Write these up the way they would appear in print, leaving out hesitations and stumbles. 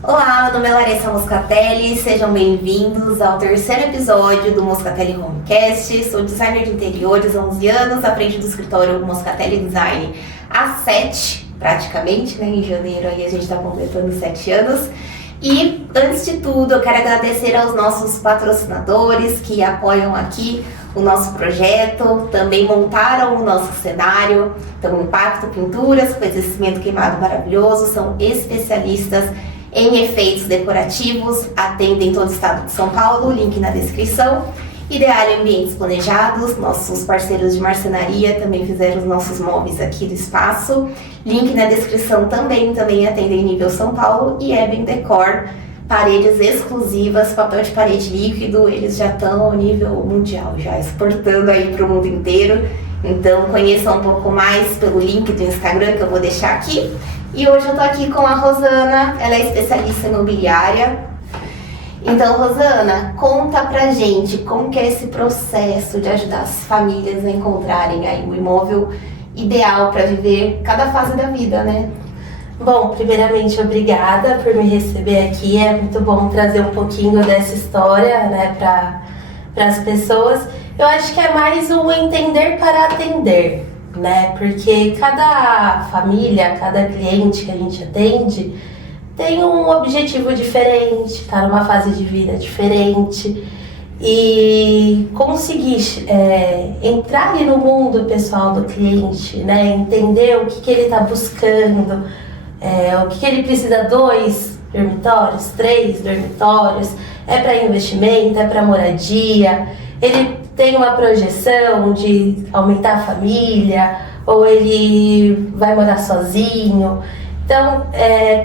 Olá, meu nome é Larissa Moscatelli, sejam bem-vindos ao terceiro episódio do Moscatelli Homecast. Sou designer de interiores há 11 anos, à frente do escritório Moscatelli Design há 7, praticamente, né? Em janeiro aí a gente está completando 7 anos. E, antes de tudo, eu quero agradecer aos nossos patrocinadores que apoiam aqui o nosso projeto, também montaram o nosso cenário. Então, Impacto Pinturas, com esse cimento queimado maravilhoso, são especialistas em efeitos decorativos, atendem todo o estado de São Paulo, link na descrição. Ideale Ambientes Planejados, nossos parceiros de marcenaria também fizeram os nossos móveis aqui do espaço. Link na descrição também atendem nível São Paulo. E Eben Decor, paredes exclusivas, papel de parede líquido, eles já estão ao nível mundial, já exportando aí para o mundo inteiro. Então conheçam um pouco mais pelo link do Instagram que eu vou deixar aqui. E hoje eu tô aqui com a Rosana, ela é especialista em imobiliária. Então, Rosana, conta pra gente como que é esse processo de ajudar as famílias a encontrarem aí o imóvel ideal para viver cada fase da vida, né? Bom, primeiramente, obrigada por me receber aqui. É muito bom trazer um pouquinho dessa história, né, para as pessoas. Eu acho que é mais um entender para atender, né? Porque cada família, cada cliente que a gente atende tem um objetivo diferente, tá numa fase de vida diferente. E conseguir entrar ali no mundo pessoal do cliente, né? Entender o que ele está buscando, o que ele precisa, 2 dormitórios, 3 dormitórios, é para investimento, é para moradia, ele tem uma projeção de aumentar a família, ou ele vai morar sozinho. Então,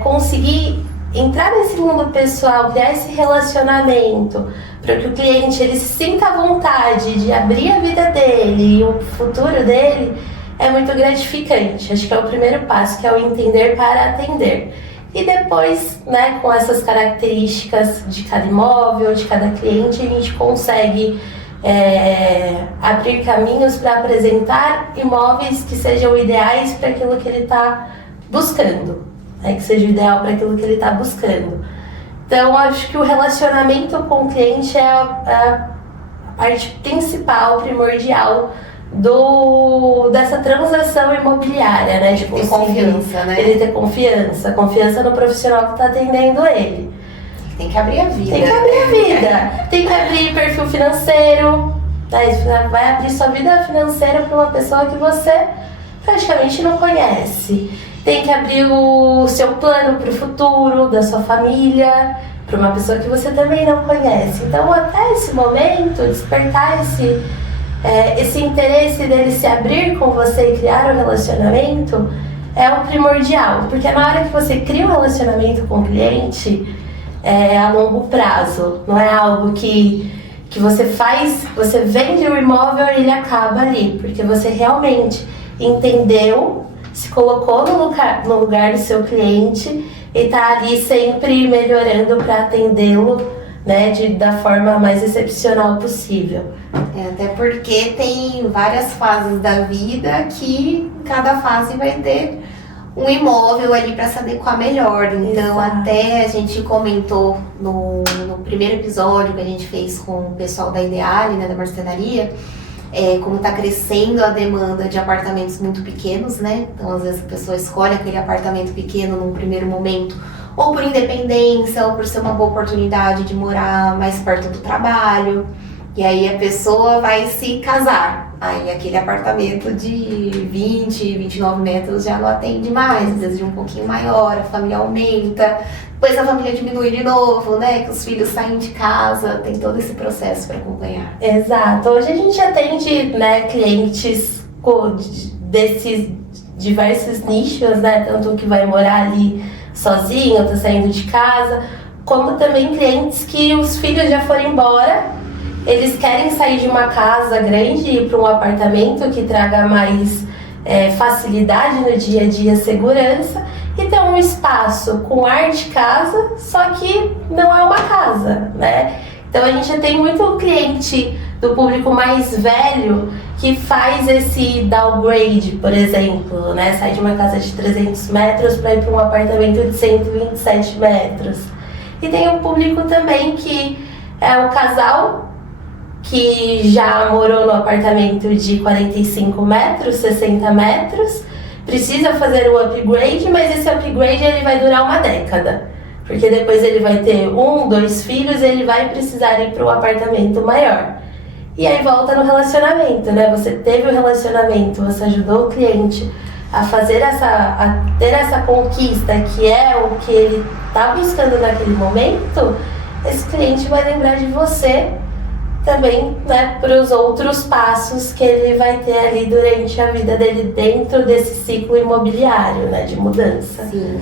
conseguir entrar nesse mundo pessoal, criar esse relacionamento, para que o cliente ele se sinta à vontade de abrir a vida dele e o futuro dele, é muito gratificante. Acho que é o primeiro passo, que é o entender para atender. E depois, né, com essas características de cada imóvel, de cada cliente, a gente consegue abrir caminhos para apresentar imóveis que sejam ideais para aquilo que ele está buscando, né? Que seja ideal para aquilo que ele está buscando. Então, acho que o relacionamento com o cliente é a parte principal, primordial dessa transação imobiliária, né? De ter confiança, né? Ele ter confiança no profissional que está atendendo ele. Tem que abrir a vida. Tem que abrir a vida. Tem que abrir perfil financeiro. Né? Vai abrir sua vida financeira para uma pessoa que você praticamente não conhece. Tem que abrir o seu plano para o futuro da sua família, para uma pessoa que você também não conhece. Então, até esse momento, despertar esse interesse dele se abrir com você e criar um relacionamento é o primordial. Porque na hora que você cria um relacionamento com o cliente, é a longo prazo. Não é algo que você faz, você vende o imóvel e ele acaba ali. Porque você realmente entendeu, se colocou no lugar do seu cliente e está ali sempre melhorando para atendê-lo, né, da forma mais excepcional possível. Até porque tem várias fases da vida que cada fase vai ter um imóvel ali para se adequar melhor. Então, Exato. Até a gente comentou no primeiro episódio que a gente fez com o pessoal da Ideale, né, da marcenaria, como está crescendo a demanda de apartamentos muito pequenos, né? Então, às vezes a pessoa escolhe aquele apartamento pequeno num primeiro momento, ou por independência, ou por ser uma boa oportunidade de morar mais perto do trabalho. E aí a pessoa vai se casar. Aí aquele apartamento de 20, 29 metros já não atende mais, às vezes de um pouquinho maior, a família aumenta, depois a família diminui de novo, né? Que os filhos saem de casa, tem todo esse processo para acompanhar. Exato. Hoje a gente atende, né, clientes desses diversos nichos, né? Tanto que vai morar ali sozinho, tá saindo de casa, como também clientes que os filhos já foram embora. Eles querem sair de uma casa grande e ir para um apartamento que traga mais facilidade no dia a dia, segurança, e ter um espaço com ar de casa, só que não é uma casa, né? Então a gente tem muito cliente do público mais velho que faz esse downgrade, por exemplo, né? Sai de uma casa de 300 metros para ir para um apartamento de 127 metros. E tem um público também que é o casal que já morou no apartamento de 45 metros, 60 metros, precisa fazer o upgrade, mas esse upgrade ele vai durar uma década. Porque depois ele vai ter 1, 2 filhos e ele vai precisar ir para um apartamento maior. E aí volta no relacionamento, né? Você teve o relacionamento, você ajudou o cliente a fazer a ter essa conquista que é o que ele está buscando naquele momento, esse cliente vai lembrar de você também, né, para os outros passos que ele vai ter ali durante a vida dele dentro desse ciclo imobiliário, né, de mudança. Sim.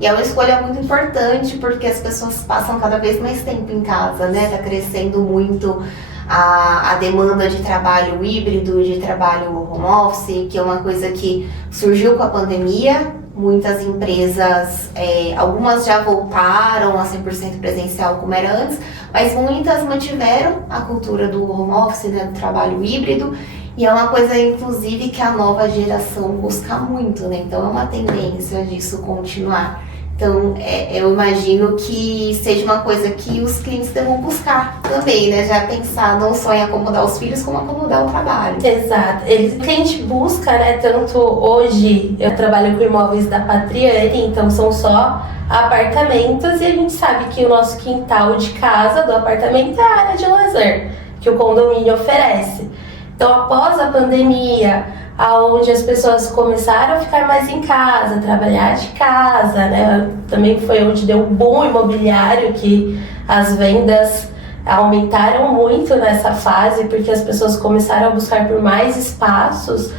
E é uma escolha muito importante porque as pessoas passam cada vez mais tempo em casa, né? Tá crescendo muito a demanda de trabalho híbrido, de trabalho home office, que é uma coisa que surgiu com a pandemia. Muitas empresas, algumas já voltaram a 100% presencial como era antes, mas muitas mantiveram a cultura do home office, né, do trabalho híbrido, e é uma coisa, inclusive, que a nova geração busca muito, né? Então é uma tendência disso continuar. Então, eu imagino que seja uma coisa que os clientes devam buscar também, né? Já pensar não só em acomodar os filhos, como acomodar o trabalho. Exato. O cliente busca, né? Tanto hoje, eu trabalho com imóveis da Patriani, então são só apartamentos, e a gente sabe que o nosso quintal de casa do apartamento é a área de lazer que o condomínio oferece. Então, após a pandemia, onde as pessoas começaram a ficar mais em casa, trabalhar de casa, né? Também foi onde deu um boom imobiliário, que as vendas aumentaram muito nessa fase, porque as pessoas começaram a buscar por mais espaços.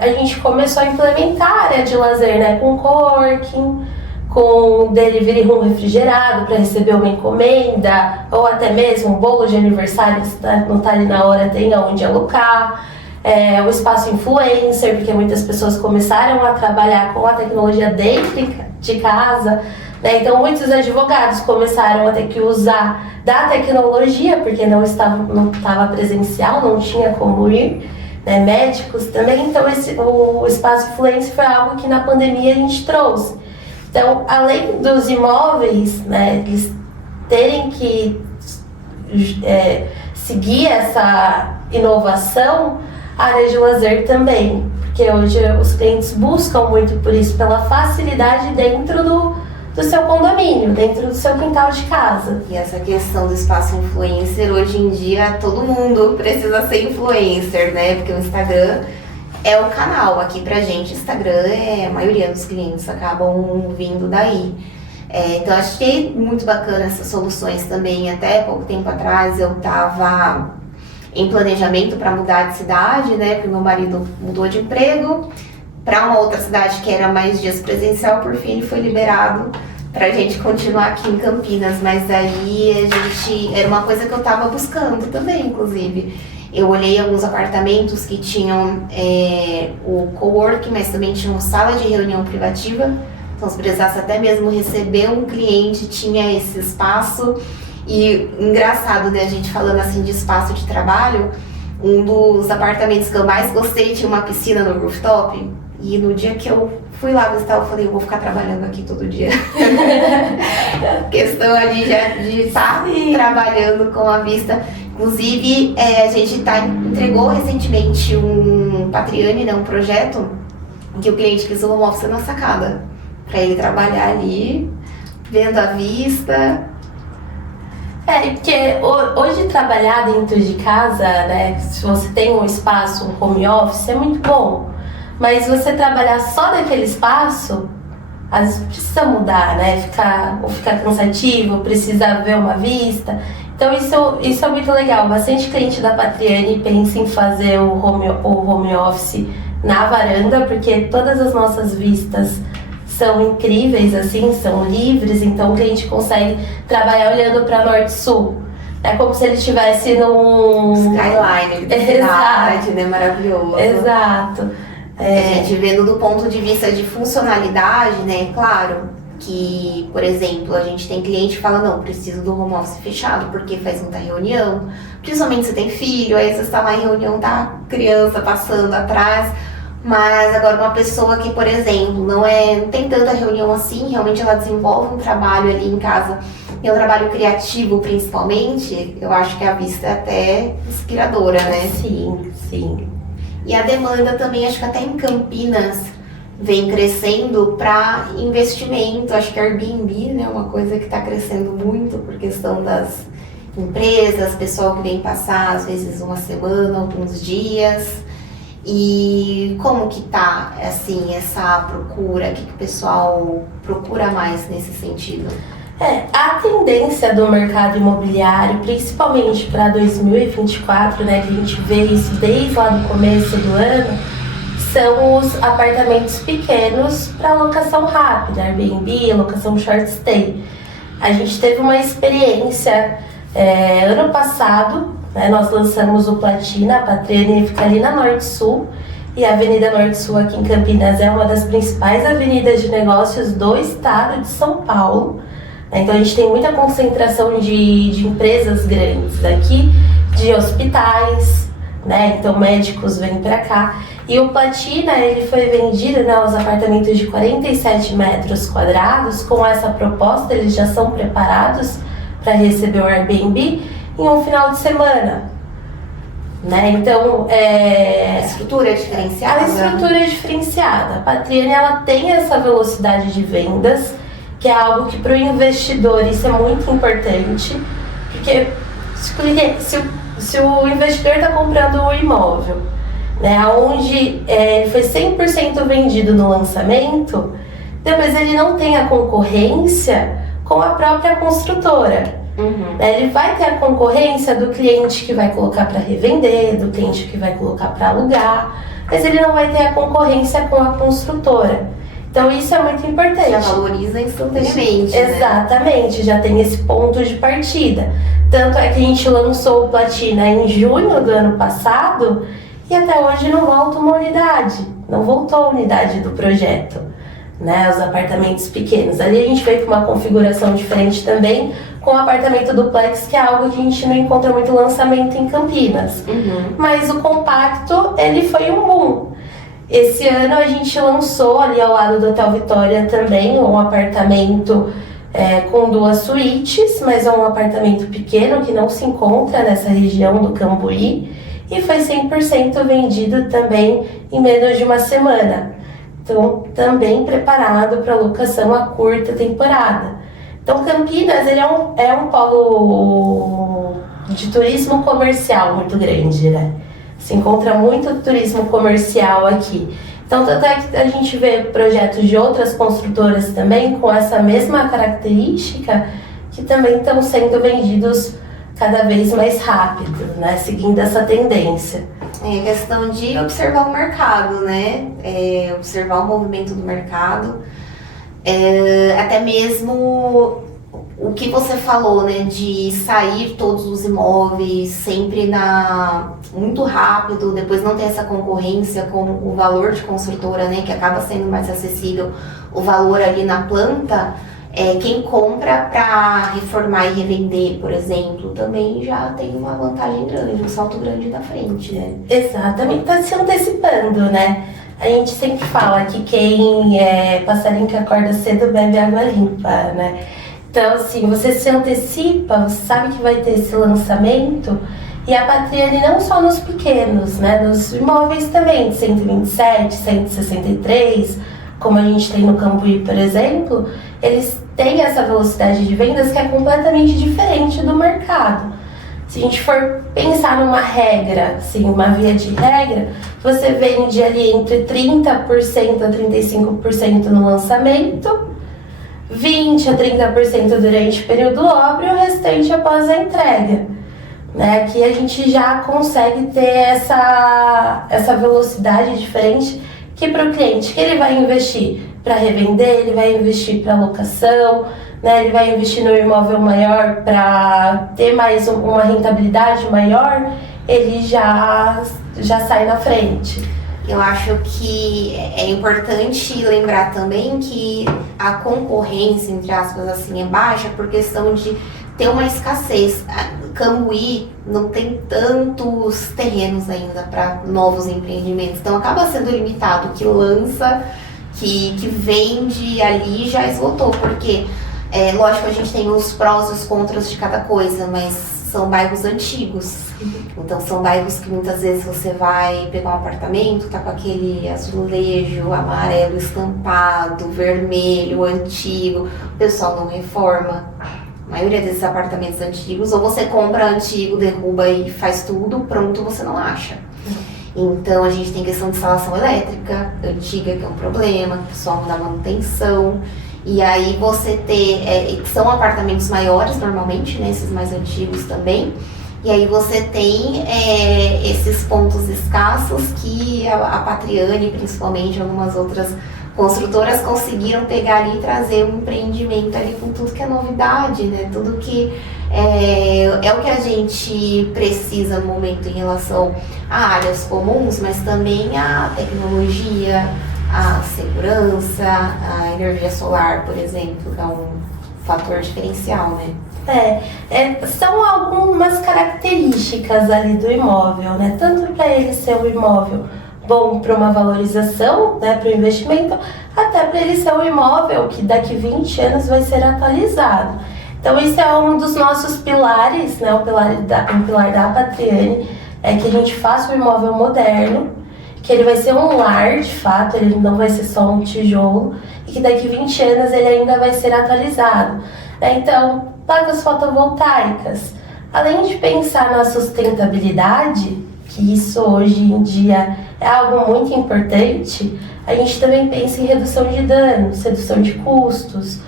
A gente começou a implementar a área de lazer, né? Com coworking, com delivery room refrigerado para receber uma encomenda, ou até mesmo um bolo de aniversário, se não está ali na hora, tem aonde alocar. O espaço influencer, porque muitas pessoas começaram a trabalhar com a tecnologia dentro de casa, né? Então muitos advogados começaram a ter que usar da tecnologia, porque não estava presencial, não tinha como ir, né? Médicos também. Então o espaço influencer foi algo que na pandemia a gente trouxe. Então, além dos imóveis, né, eles terem que seguir essa inovação, a área de lazer também, porque hoje os clientes buscam muito por isso, pela facilidade dentro do seu condomínio, dentro do seu quintal de casa. E essa questão do espaço influencer, hoje em dia todo mundo precisa ser influencer, né? Porque o Instagram é o canal. Aqui pra gente, Instagram a maioria dos clientes acabam vindo daí. Então achei muito bacana essas soluções também. Até pouco tempo atrás eu tava em planejamento para mudar de cidade, né? Porque meu marido mudou de emprego para uma outra cidade que era mais dias presencial. Por fim, ele foi liberado pra gente continuar aqui em Campinas. Mas aí era uma coisa que eu tava buscando também, inclusive. Eu olhei alguns apartamentos que tinham o coworking, mas também tinham sala de reunião privativa. Então, se precisasse até mesmo receber um cliente, tinha esse espaço. E engraçado, né, a gente falando assim de espaço de trabalho, um dos apartamentos que eu mais gostei tinha uma piscina no rooftop. E no dia que eu fui lá visitar, eu falei, eu vou ficar trabalhando aqui todo dia. A questão ali já de estar trabalhando com a vista. Inclusive, a gente entregou recentemente um Patriani, né, um projeto em que o cliente quis o home office na sacada, para ele trabalhar ali, vendo a vista. Porque hoje trabalhar dentro de casa, né, se você tem um espaço, um home office, é muito bom. Mas você trabalhar só naquele espaço, às vezes precisa mudar, né? Ficar cansativo, precisa ver uma vista. Então isso é muito legal. Bastante cliente da Patriani pensa em fazer o home office na varanda, porque todas as nossas vistas são incríveis, assim, são livres, então o cliente consegue trabalhar olhando para norte-sul. É como se ele estivesse num skyline de cidade, né? Maravilhoso. Exato. A gente vendo do ponto de vista de funcionalidade, né? Claro, que, por exemplo, a gente tem cliente que fala, não, preciso do home office fechado, porque faz muita reunião, principalmente se tem filho, aí você está lá em reunião, tá criança passando atrás, mas agora uma pessoa que, por exemplo, não tem tanta reunião assim, realmente ela desenvolve um trabalho ali em casa, e um trabalho criativo principalmente, eu acho que a vista é até inspiradora, né? Sim, sim. E a demanda também, acho que até em Campinas, vem crescendo para investimento. Acho que Airbnb, né, uma coisa que está crescendo muito por questão das empresas, pessoal que vem passar às vezes uma semana, alguns dias. E como que tá, assim, essa procura? O que o pessoal procura mais nesse sentido? A tendência do mercado imobiliário, principalmente para 2024, né, que a gente vê isso desde lá do começo do ano, são os apartamentos pequenos para locação rápida, Airbnb, locação short stay. A gente teve uma experiência ano passado, né, nós lançamos o Platina, a Patrine fica ali na Norte Sul, e a Avenida Norte Sul aqui em Campinas é uma das principais avenidas de negócios do estado de São Paulo. Então a gente tem muita concentração de empresas grandes aqui, de hospitais, né? Então médicos vêm para cá. E o Platina, ele foi vendido, né, os apartamentos de 47 metros quadrados, com essa proposta, eles já são preparados para receber o Airbnb em um final de semana. Né? Então, a estrutura é diferenciada? A estrutura é diferenciada. A Patrine, ela tem essa velocidade de vendas, que é algo que para o investidor isso é muito importante, porque se o investidor está comprando um imóvel, né, onde ele foi 100% vendido no lançamento, depois ele não tem a concorrência com a própria construtora. Uhum. Ele vai ter a concorrência do cliente que vai colocar para revender, do cliente que vai colocar para alugar, mas ele não vai ter a concorrência com a construtora. Então isso é muito importante. Já valoriza instantaneamente. Exatamente, né? Já tem esse ponto de partida. Tanto é que a gente lançou o Platina em junho do ano passado e até hoje não volta uma unidade. Não voltou a unidade do projeto, né? Os apartamentos pequenos. Ali a gente veio com uma configuração diferente também, com o apartamento duplex, que é algo que a gente não encontra muito lançamento em Campinas. Uhum. Mas o compacto, ele foi um boom. Esse ano a gente lançou ali ao lado do Hotel Vitória também um apartamento com 2 suítes, mas é um apartamento pequeno que não se encontra nessa região do Cambuí e foi 100% vendido também em menos de uma semana. Então, também preparado para locação a curta temporada. Então, Campinas ele é um polo de turismo comercial muito grande, né? Se encontra muito turismo comercial aqui. Então, tanto é que a gente vê projetos de outras construtoras também com essa mesma característica que também estão sendo vendidos cada vez mais rápido, né? Seguindo essa tendência. É questão de observar o mercado, né? Observar o movimento do mercado. Até mesmo o que você falou, né? De sair todos os imóveis sempre muito rápido, depois não ter essa concorrência com o valor de construtora, né? Que acaba sendo mais acessível o valor ali na planta. Quem compra para reformar e revender, por exemplo, também já tem uma vantagem grande, um salto grande na frente, né? Exatamente, está se antecipando, né? A gente sempre fala que quem é passarinho que acorda cedo bebe água limpa, né? Então, assim, você se antecipa, você sabe que vai ter esse lançamento, e a Patrine não só nos pequenos, né? Nos imóveis também, de 127, 163, como a gente tem no Cambuí, por exemplo, eles têm essa velocidade de vendas que é completamente diferente do mercado. Se a gente for pensar numa regra, assim, uma via de regra, você vende ali entre 30% a 35% no lançamento, 20% a 30% durante o período nobre e o restante após a entrega. Né? Aqui a gente já consegue ter essa velocidade diferente que para o cliente, que ele vai investir para revender, ele vai investir para locação, né? Ele vai investir no imóvel maior para ter mais uma rentabilidade maior, ele já sai na frente. Eu acho que é importante lembrar também que a concorrência, entre aspas, assim, é baixa por questão de ter uma escassez. Cambuí não tem tantos terrenos ainda para novos empreendimentos, então acaba sendo limitado. O que lança, que vende ali já esgotou, porque lógico, a gente tem os prós e os contras de cada coisa, mas são bairros antigos. Então são bairros que muitas vezes você vai pegar um apartamento, tá com aquele azulejo amarelo estampado, vermelho, antigo, o pessoal não reforma. A maioria desses apartamentos antigos, ou você compra antigo, derruba e faz tudo, pronto, você não acha. Então a gente tem questão de instalação elétrica antiga, que é um problema, o pessoal não dá manutenção. E aí você são apartamentos maiores normalmente, né, esses mais antigos também. E aí você tem esses pontos escassos que a Patriani, principalmente, algumas outras construtoras conseguiram pegar ali e trazer um empreendimento ali com tudo que é novidade, né? Tudo que é o que a gente precisa no momento em relação a áreas comuns, mas também a tecnologia, a segurança, a energia solar, por exemplo, que é um fator diferencial, né? São algumas características ali do imóvel, né? Tanto para ele ser um imóvel bom para uma valorização, né, para o investimento, até para ele ser um imóvel que daqui 20 anos vai ser atualizado. Então esse é um dos nossos pilares, né, um pilar da Patriani, é que a gente faça um imóvel moderno, que ele vai ser um lar de fato, ele não vai ser só um tijolo, e que daqui 20 anos ele ainda vai ser atualizado. Então, placas fotovoltaicas, além de pensar na sustentabilidade, que isso hoje em dia é algo muito importante, a gente também pensa em redução de danos, redução de custos,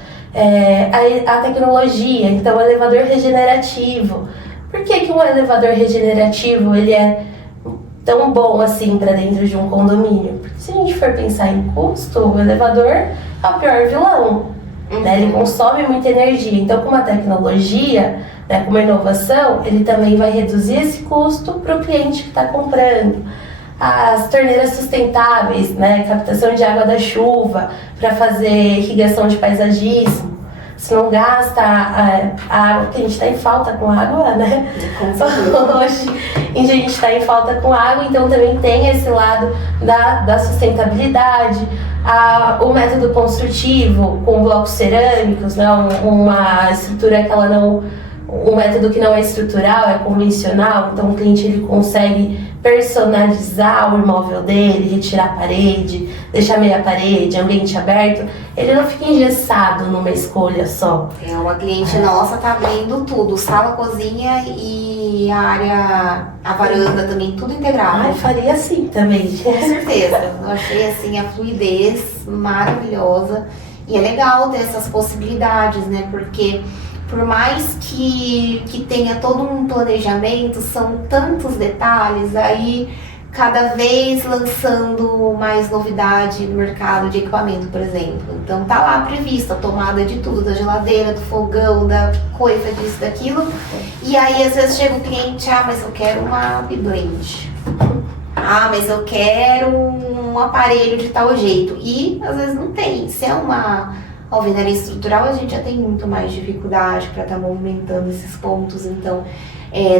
a tecnologia, então o elevador regenerativo. Por que um elevador regenerativo ele é tão bom assim para dentro de um condomínio? Porque se a gente for pensar em custo, o elevador é o pior vilão. Né? Ele consome muita energia, então com uma tecnologia, né, com uma inovação, ele também vai reduzir esse custo para o cliente que está comprando. As torneiras sustentáveis, né, captação de água da chuva para fazer irrigação de paisagismo, se não gasta a água, porque a gente está em falta com água, né? Hoje a gente está em falta com água, então também tem esse lado da sustentabilidade. O método construtivo com blocos cerâmicos, né, uma estrutura que ela não... Um método que não é estrutural, é convencional, então o cliente ele consegue personalizar o imóvel dele, retirar a parede, deixar meia parede, ambiente aberto, ele não fica engessado numa escolha só. Uma cliente nossa tá abrindo tudo, sala, cozinha e a varanda também, tudo integrado. Faria assim também. Com certeza, eu achei assim a fluidez maravilhosa e é legal ter essas possibilidades, né, porque por mais que tenha todo um planejamento, são tantos detalhes, aí cada vez lançando mais novidade no mercado de equipamento, por exemplo. Então tá lá prevista a tomada de tudo, da geladeira, do fogão, da coisa, disso, daquilo. E aí às vezes chega o cliente, mas eu quero uma Biblend. Mas eu quero um aparelho de tal jeito. E às vezes não tem. Se é uma alvenaria estrutural, a gente já tem muito mais dificuldade para estar movimentando esses pontos. Então,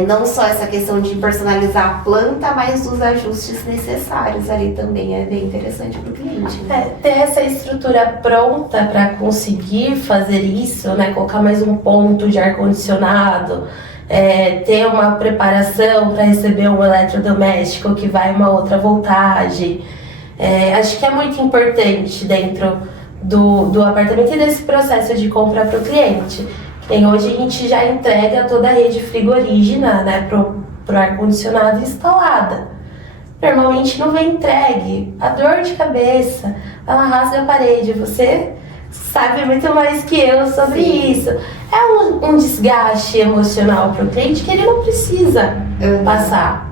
não só essa questão de personalizar a planta, mas os ajustes necessários ali também é bem interessante para o cliente. Né? Ter essa estrutura pronta para conseguir fazer isso, né? Colocar mais um ponto de ar-condicionado, ter uma preparação para receber um eletrodoméstico que vai uma outra voltagem. Acho que é muito importante dentro do apartamento e desse processo de compra para o cliente. Hoje a gente já entrega toda a rede frigorígena, né, pro ar-condicionado instalada. Normalmente não vem entregue. A dor de cabeça, ela rasga a parede. Você sabe muito mais que eu sobre isso. É um desgaste emocional para o cliente que ele não precisa passar.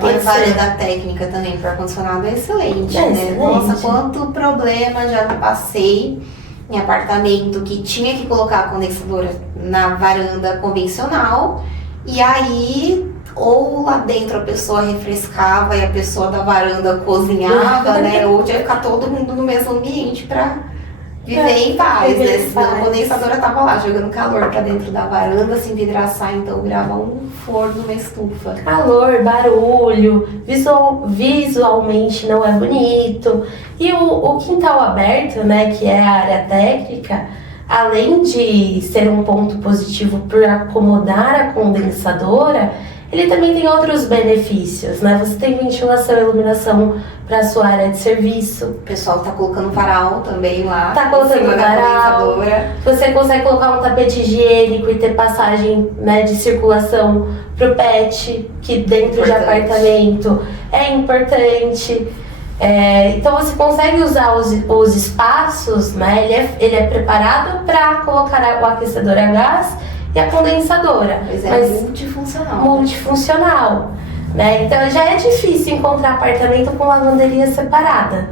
Tem varanda técnica também para ar-condicionado é excelente, né? Nossa, quanto problema já não passei em apartamento que tinha que colocar a condensadora na varanda convencional e aí ou lá dentro a pessoa refrescava e a pessoa da varanda cozinhava, né? Ou tinha que ficar todo mundo no mesmo ambiente pra viver em paz, né? Senão a condensadora tava lá jogando calor pra dentro da varanda, se envidraçar, então virava um forno, uma estufa. Calor, barulho, visualmente não é bonito. E o quintal aberto, né, que é a área técnica, além de ser um ponto positivo por acomodar a condensadora, ele também tem outros benefícios, né? Você tem ventilação e iluminação para a sua área de serviço. O pessoal tá colocando varal também lá. Tá colocando varal. Você consegue colocar um tapete higiênico e ter passagem, né, de circulação pro pet, que dentro de apartamento é importante. Então você consegue usar os espaços, né? Ele é preparado para colocar o aquecedor a gás e a condensadora. Mas multifuncional. Multifuncional, né? Então já é difícil encontrar apartamento com lavanderia separada,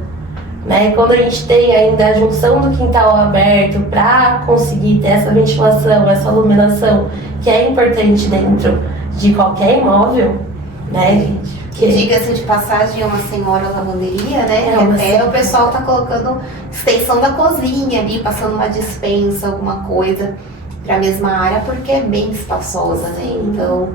né? Quando a gente tem ainda a junção do quintal aberto para conseguir ter essa ventilação, essa iluminação, que é importante dentro de qualquer imóvel, né, gente? Que diga-se de passagem, é uma senhora lavanderia, né? O pessoal tá colocando extensão da cozinha ali, passando uma dispensa, alguma coisa para a mesma área, porque é bem espaçosa, né? Então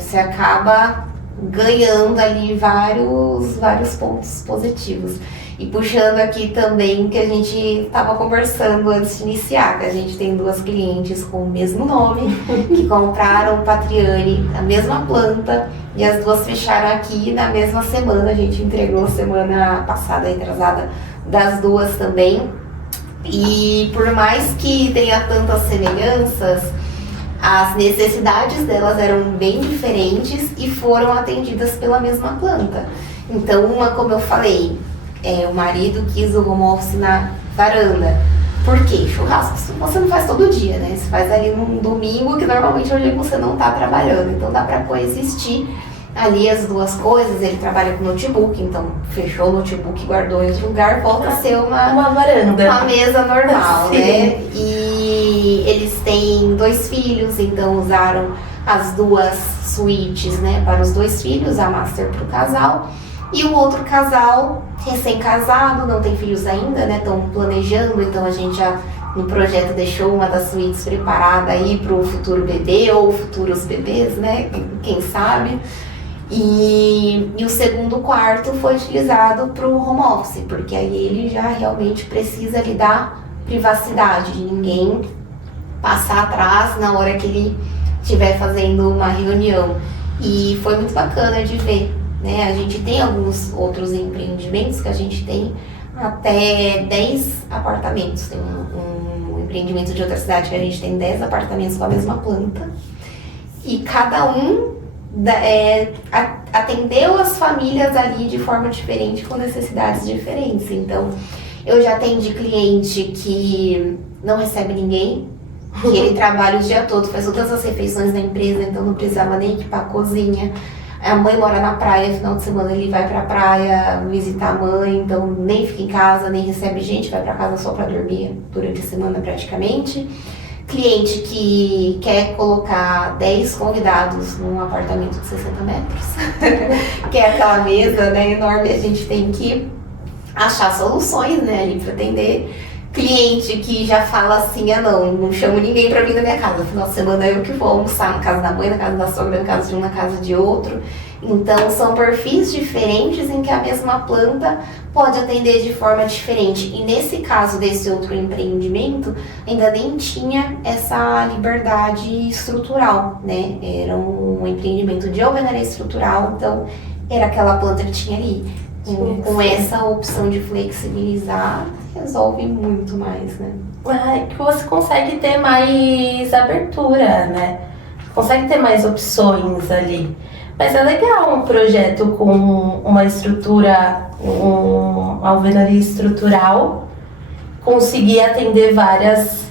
você acaba ganhando ali vários pontos positivos. E puxando aqui também que a gente estava conversando antes de iniciar, que a gente tem 2 clientes com o mesmo nome, que compraram o Patriani, a mesma planta, e as 2 fecharam aqui na mesma semana. A gente entregou semana passada, atrasada, das 2 também. E por mais que tenha tantas semelhanças, as necessidades delas eram bem diferentes e foram atendidas pela mesma planta. Então, uma, como eu falei, o marido quis o home office na varanda. Por quê? Churrasco você não faz todo dia, né? Você faz ali num domingo, que normalmente é onde você não tá trabalhando. Então dá para coexistir ali as 2 coisas. Ele trabalha com notebook, então fechou o notebook, guardou em outro lugar, volta a ser uma varanda, uma mesa normal, Sim. né? E eles têm 2 filhos, então usaram as 2 suítes, né, para os 2 filhos, a master para o casal. E o outro casal, recém-casado, não tem filhos ainda, né? Estão planejando, então a gente já no projeto deixou uma das suítes preparada aí para o futuro bebê ou futuros bebês, né? Quem sabe. E o segundo quarto foi utilizado para o home office, porque aí ele já realmente precisa lhe dar privacidade, de ninguém passar atrás na hora que ele estiver fazendo uma reunião. E foi muito bacana de ver, né? A gente tem alguns outros empreendimentos que a gente tem até 10 apartamentos. Tem um empreendimento de outra cidade que a gente tem 10 apartamentos com a mesma planta. E cada um atendeu as famílias ali de forma diferente, com necessidades diferentes. Então, eu já atendi cliente que não recebe ninguém, que ele trabalha o dia todo, faz todas as refeições da empresa, então não precisava nem equipar a cozinha. A mãe mora na praia, final de semana ele vai pra praia visitar a mãe, então nem fica em casa, nem recebe gente, vai pra casa só pra dormir durante a semana praticamente. Cliente que quer colocar 10 convidados num apartamento de 60 metros, que é aquela mesa, né, enorme, a gente tem que achar soluções, né, ali para atender. Cliente que já fala assim, não chamo ninguém para vir na minha casa, final de semana eu que vou almoçar na casa da mãe, na casa da sogra, na casa de um, na casa de outro. Então são perfis diferentes em que a mesma planta pode atender de forma diferente. E nesse caso desse outro empreendimento, ainda nem tinha essa liberdade estrutural, né? Era um empreendimento de alvenaria estrutural, então era aquela planta que tinha ali. Com essa opção de flexibilizar, resolve muito mais, né? Que você consegue ter mais abertura, né? Consegue ter mais opções ali. Mas é legal um projeto com uma estrutura, uma alvenaria estrutural, conseguir atender várias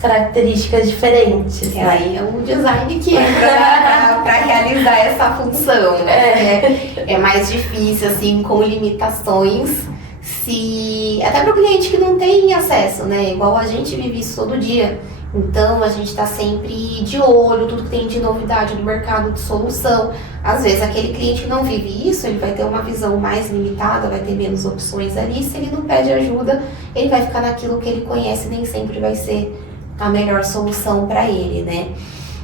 características diferentes. E aí é o design que entra para realizar essa função, né? É mais difícil, assim, com limitações, até para o cliente que não tem acesso, né? Igual a gente vive isso todo dia. Então a gente está sempre de olho, tudo que tem de novidade no mercado, de solução. Às vezes aquele cliente que não vive isso, ele vai ter uma visão mais limitada, vai ter menos opções ali. Se ele não pede ajuda, ele vai ficar naquilo que ele conhece, nem sempre vai ser a melhor solução para ele, né?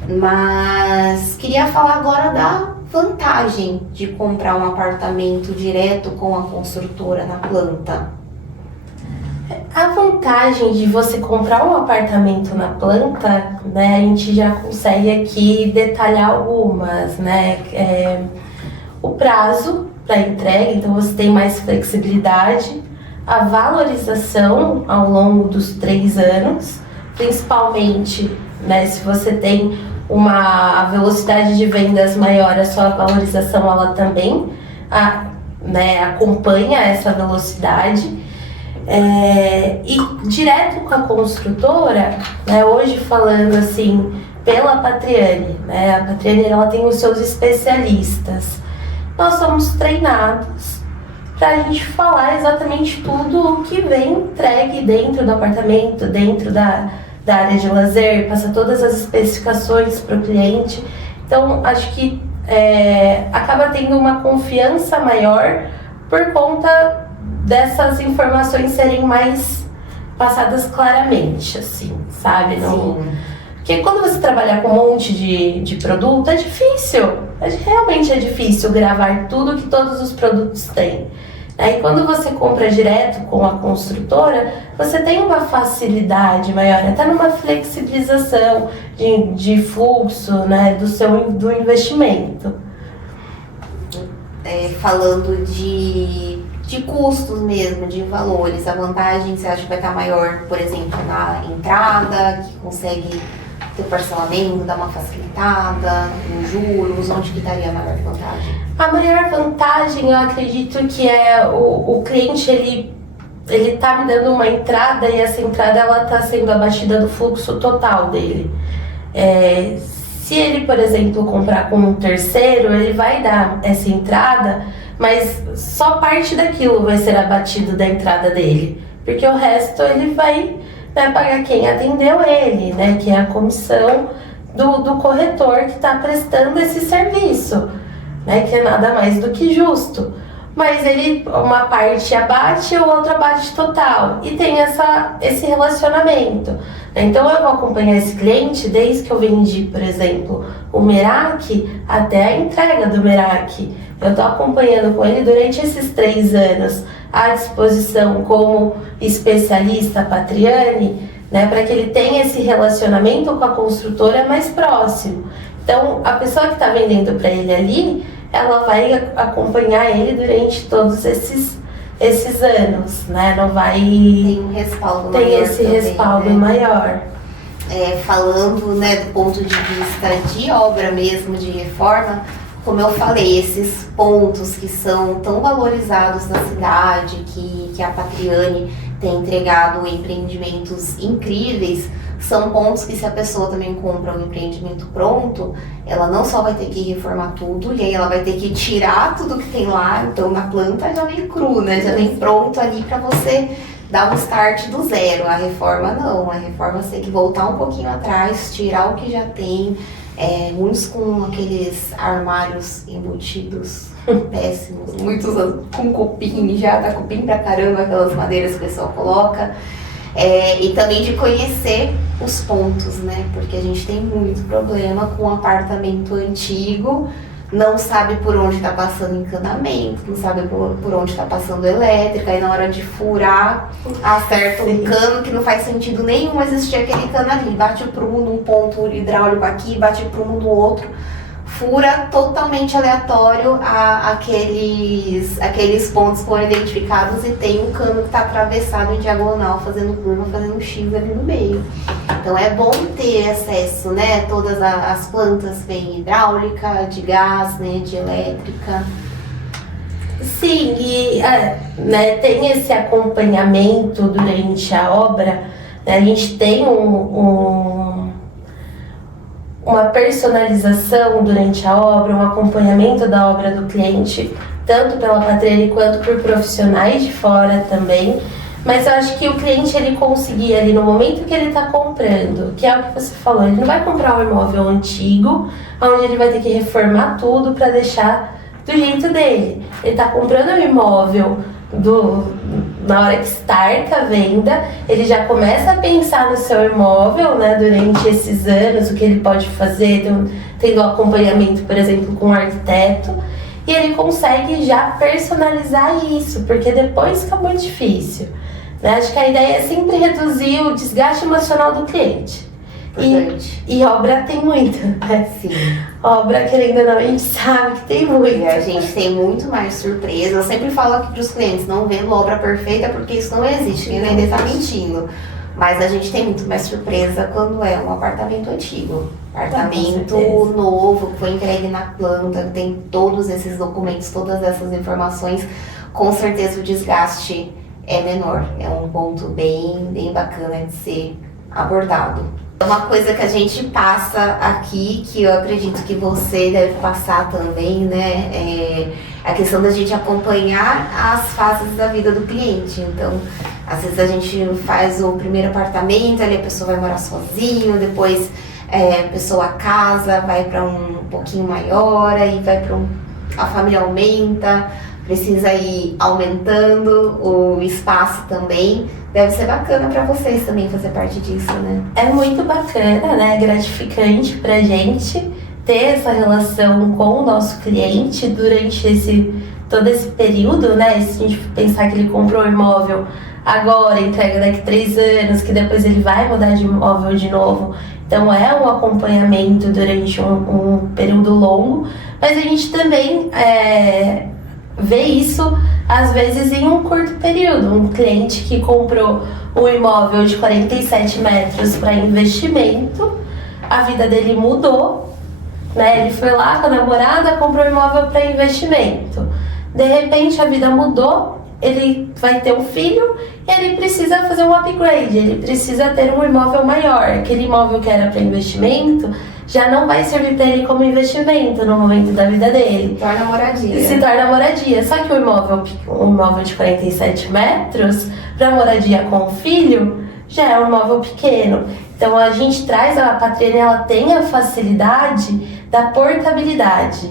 Mas queria falar agora da vantagem de comprar um apartamento direto com a construtora na planta. A vantagem de você comprar um apartamento na planta, né, a gente já consegue aqui detalhar algumas, né, o prazo para entrega, então você tem mais flexibilidade, a valorização ao longo dos 3 anos, principalmente, né, se você tem uma velocidade de vendas maior, a sua valorização ela também acompanha essa velocidade. E direto com a construtora, né, hoje falando assim pela Patriani, né, a Patriani ela tem os seus especialistas, nós somos treinados para a gente falar exatamente tudo o que vem entregue dentro do apartamento, dentro da área de lazer, passa todas as especificações para o cliente. Então acho que acaba tendo uma confiança maior por conta dessas informações serem mais passadas claramente, assim, sabe? Não... Porque quando você trabalha com um monte de produto, é difícil. Realmente é difícil gravar tudo que todos os produtos têm. Aí quando você compra direto com a construtora, você tem uma facilidade maior, até numa flexibilização de fluxo, né, do investimento. Falando de custos mesmo, de valores, a vantagem você acha que vai estar maior, por exemplo, na entrada, que consegue ter parcelamento, dar uma facilitada, nos juros, onde que estaria a maior vantagem? A maior vantagem, eu acredito que é o cliente, ele tá me dando uma entrada e essa entrada ela tá sendo abatida do fluxo total dele. Se ele, por exemplo, comprar com um terceiro, ele vai dar essa entrada, mas só parte daquilo vai ser abatido da entrada dele, porque o resto ele vai, né, pagar quem atendeu ele, né, que é a comissão do corretor que está prestando esse serviço, né, que é nada mais do que justo. Mas ele, uma parte abate, a outra abate total, e tem esse relacionamento. Então eu vou acompanhar esse cliente desde que eu vendi, por exemplo, o Merak até a entrega do Merak. Eu estou acompanhando com ele durante esses 3 anos à disposição como especialista Patriani, né, para que ele tenha esse relacionamento com a construtora mais próximo. Então, a pessoa que está vendendo para ele ali, ela vai acompanhar ele durante todos esses anos, né? Não vai... Tem um respaldo maior. Tem esse também, respaldo, né, maior. Falando, né, do ponto de vista de obra mesmo, de reforma, como eu falei, esses pontos que são tão valorizados na cidade, que a Patriani tem entregado empreendimentos incríveis, são pontos que se a pessoa também compra um empreendimento pronto, ela não só vai ter que reformar tudo, e aí ela vai ter que tirar tudo que tem lá, então na planta já vem cru, né? Já vem pronto ali para você dar um start do zero. A reforma não, a reforma você tem que voltar um pouquinho atrás, tirar o que já tem, muitos com aqueles armários embutidos péssimos, muitos com cupim, já dá cupim pra caramba, aquelas madeiras que o pessoal coloca. E também de conhecer os pontos, né? Porque a gente tem muito problema com apartamento antigo, não sabe por onde está passando encanamento, não sabe por onde está passando elétrica, aí na hora de furar, acerta um cano que não faz sentido nenhum existir aquele cano ali, bate o prumo num ponto hidráulico aqui, bate o prumo no outro, fura totalmente aleatório aqueles pontos que foram identificados e tem um cano que está atravessado em diagonal, fazendo curva, fazendo um X ali no meio. Então é bom ter acesso, né? Todas as plantas vêm hidráulica, de gás, né? De elétrica. Sim, e né, tem esse acompanhamento durante a obra, né? A gente tem uma personalização durante a obra, um acompanhamento da obra do cliente tanto pela Patrine quanto por profissionais de fora também. Mas eu acho que o cliente, ele conseguir ali no momento que ele está comprando, que é o que você falou, ele não vai comprar um imóvel antigo, onde ele vai ter que reformar tudo para deixar do jeito dele. Ele está comprando um imóvel na hora que starta a venda, ele já começa a pensar no seu imóvel, né, durante esses anos, o que ele pode fazer, tendo acompanhamento, por exemplo, com um arquiteto, e ele consegue já personalizar isso, porque depois fica muito difícil. Acho que a ideia é sempre reduzir o desgaste emocional do cliente. E obra tem muito, né? Sim. Obra, querendo ou não, a gente sabe que tem muito. E a gente tem muito mais surpresa. Eu sempre falo aqui para os clientes, não vendo obra perfeita, porque isso não existe. Quem vender está mentindo. Mas a gente tem muito mais surpresa quando é um apartamento antigo. Apartamento novo, que foi entregue na planta, que tem todos esses documentos, todas essas informações. Com certeza o desgaste é menor. É um ponto bem bacana de ser abordado. Uma coisa que a gente passa aqui, que eu acredito que você deve passar também, né, é a questão da gente acompanhar as fases da vida do cliente. Então, às vezes a gente faz o primeiro apartamento, ali a pessoa vai morar sozinho, depois a pessoa casa, vai para um pouquinho maior, aí a família aumenta, precisa ir aumentando o espaço também. Deve ser bacana para vocês também fazer parte disso, né? É muito bacana, né? Gratificante pra gente ter essa relação com o nosso cliente durante todo esse período, né? Se a gente pensar que ele comprou o imóvel agora, entrega daqui a 3 anos, que depois ele vai mudar de imóvel de novo. Então é um acompanhamento durante um período longo, mas a gente também vê isso às vezes em um curto período. Um cliente que comprou um imóvel de 47 metros para investimento, a vida dele mudou, né? Ele foi lá com a namorada, comprou um imóvel para investimento. De repente a vida mudou, ele vai ter um filho e ele precisa fazer um upgrade, ele precisa ter um imóvel maior. Aquele imóvel que era para investimento já não vai servir para ele como investimento no momento da vida dele. Torna moradia. Se torna moradia. Só que um imóvel de 47 metros, para moradia com o filho, já é um imóvel pequeno. Então a gente traz, a Patrine, ela tem a facilidade da portabilidade,